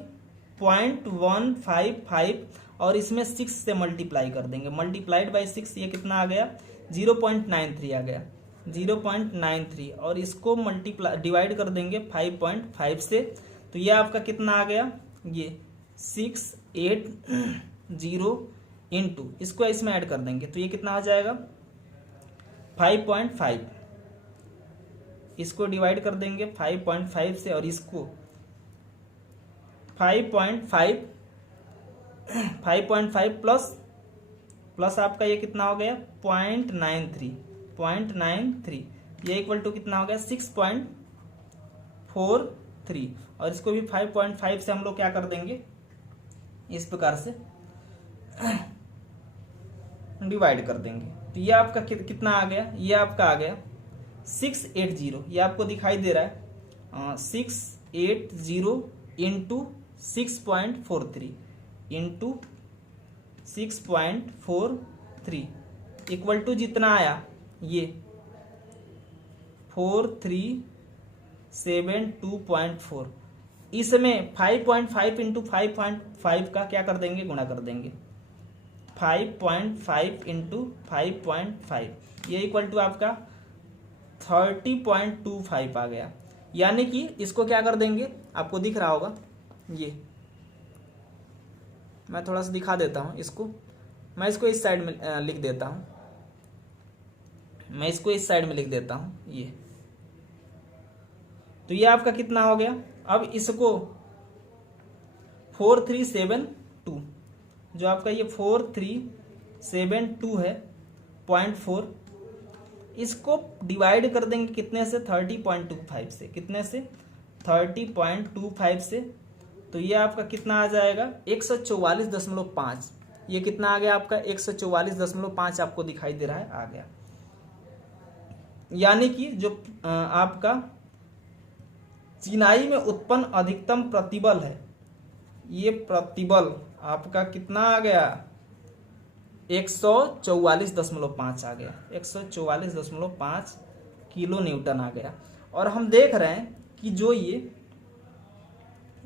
0.155 और इसमें 6 से मल्टीप्लाई कर देंगे, मल्टीप्लाइड बाय 6 ये कितना आ गया 0.93 आ गया 0.93 और इसको मल्टीप्लाई डिवाइड कर देंगे 5.5 से तो ये आपका कितना आ गया ये 680 इंटू इसको इसमें ऐड कर देंगे तो ये कितना आ जाएगा 5.5 इसको डिवाइड कर देंगे 5.5 से और इसको 5.5 प्लस आपका ये कितना हो गया 0.93 ये इक्वल टू कितना हो गया 6.43 और इसको भी 5.5 से हम लोग क्या कर देंगे इस प्रकार से डिवाइड कर देंगे तो ये आपका कितना आ गया ये आपका आ गया 680 ये आपको दिखाई दे रहा है 680 इंटू 6.43 इंटू 6.43 इक्वल टू जितना आया ये 4372.4 इसमें 5.5 इंटू 5.5 का क्या कर देंगे गुणा कर देंगे 5.5 इंटू 5.5 ये इक्वल टू आपका 30.25 आ गया यानी कि इसको क्या कर देंगे आपको दिख रहा होगा ये मैं थोड़ा सा दिखा देता हूं इसको मैं इसको इस साइड में लिख देता हूं ये तो ये आपका कितना हो गया अब इसको 4372 जो आपका ये 4372 है 0.4 इसको डिवाइड कर देंगे कितने से 30.25 से कितने से 30.25 से तो ये आपका कितना आ जाएगा 144.5 ये कितना आ गया आपका 144.5 आपको दिखाई दे रहा है आ गया यानी कि जो आपका चिनाई में उत्पन्न अधिकतम प्रतिबल है ये प्रतिबल आपका कितना आ गया 144.5 आ गया 144.5 किलो न्यूटन आ गया और हम देख रहे हैं कि जो ये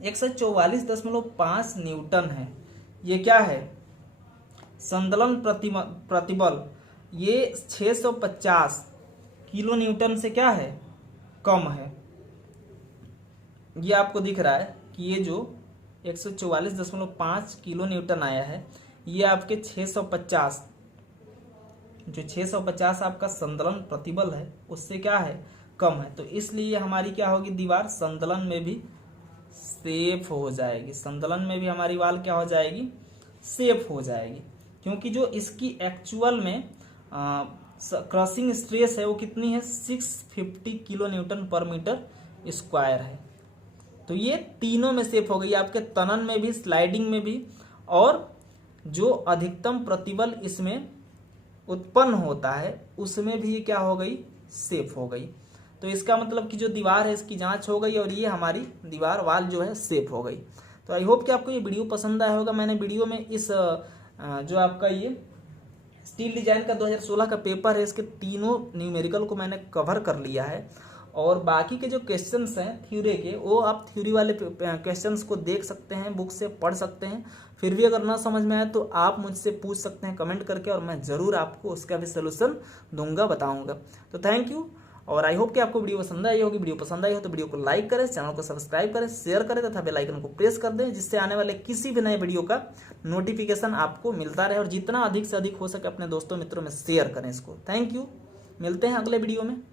144.5 न्यूटन है ये क्या है संदलन प्रतिबल ये 650 किलो न्यूटन से क्या है कम है ये आपको दिख रहा है कि ये जो 144.5 किलो न्यूटन आया है ये आपके 650 आपका संदलन प्रतिबल है उससे क्या है कम है तो इसलिए हमारी क्या होगी दीवार संदलन में भी सेफ हो जाएगी संदलन में भी हमारी वाल क्या हो जाएगी सेफ हो जाएगी क्योंकि जो इसकी एक्चुअल में क्रशिंग स्ट्रेस है वो कितनी है 650 किलो न्यूटन पर मीटर स्क्वायर है तो ये तीनों में सेफ हो गई आपके तनन में भी स्लाइडिंग में भी और जो अधिकतम प्रतिबल इसमें उत्पन्न होता है उसमें भी क्या हो गई सेफ हो गई तो इसका मतलब कि जो दीवार है इसकी जांच हो गई और ये हमारी दीवार वाल जो है सेफ हो गई तो आई होप कि आपको ये वीडियो पसंद आया होगा मैंने वीडियो में इस जो आपका ये स्टील डिजाइन का 2016 का पेपर है इसके तीनों न्यूमेरिकल को मैंने कवर कर लिया है और बाकी के जो क्वेश्चंस हैं थ्योरी के वो आप थ्योरी वाले क्वेश्चंस को देख सकते हैं बुक से पढ़ सकते हैं फिर भी अगर ना समझ में आए तो आप मुझसे पूछ सकते हैं कमेंट करके और मैं ज़रूर आपको उसका भी सोल्यूशन दूंगा बताऊंगा तो थैंक यू और आई होप कि आपको वीडियो पसंद आई होगी वीडियो पसंद आई हो तो वीडियो को लाइक करें चैनल को सब्सक्राइब करें शेयर करें तथा बेल आइकन को प्रेस कर दें जिससे आने वाले किसी भी नए वीडियो का नोटिफिकेशन आपको मिलता रहे और जितना अधिक से अधिक हो सके अपने दोस्तों मित्रों में शेयर करें इसको थैंक यू मिलते हैं अगले वीडियो में।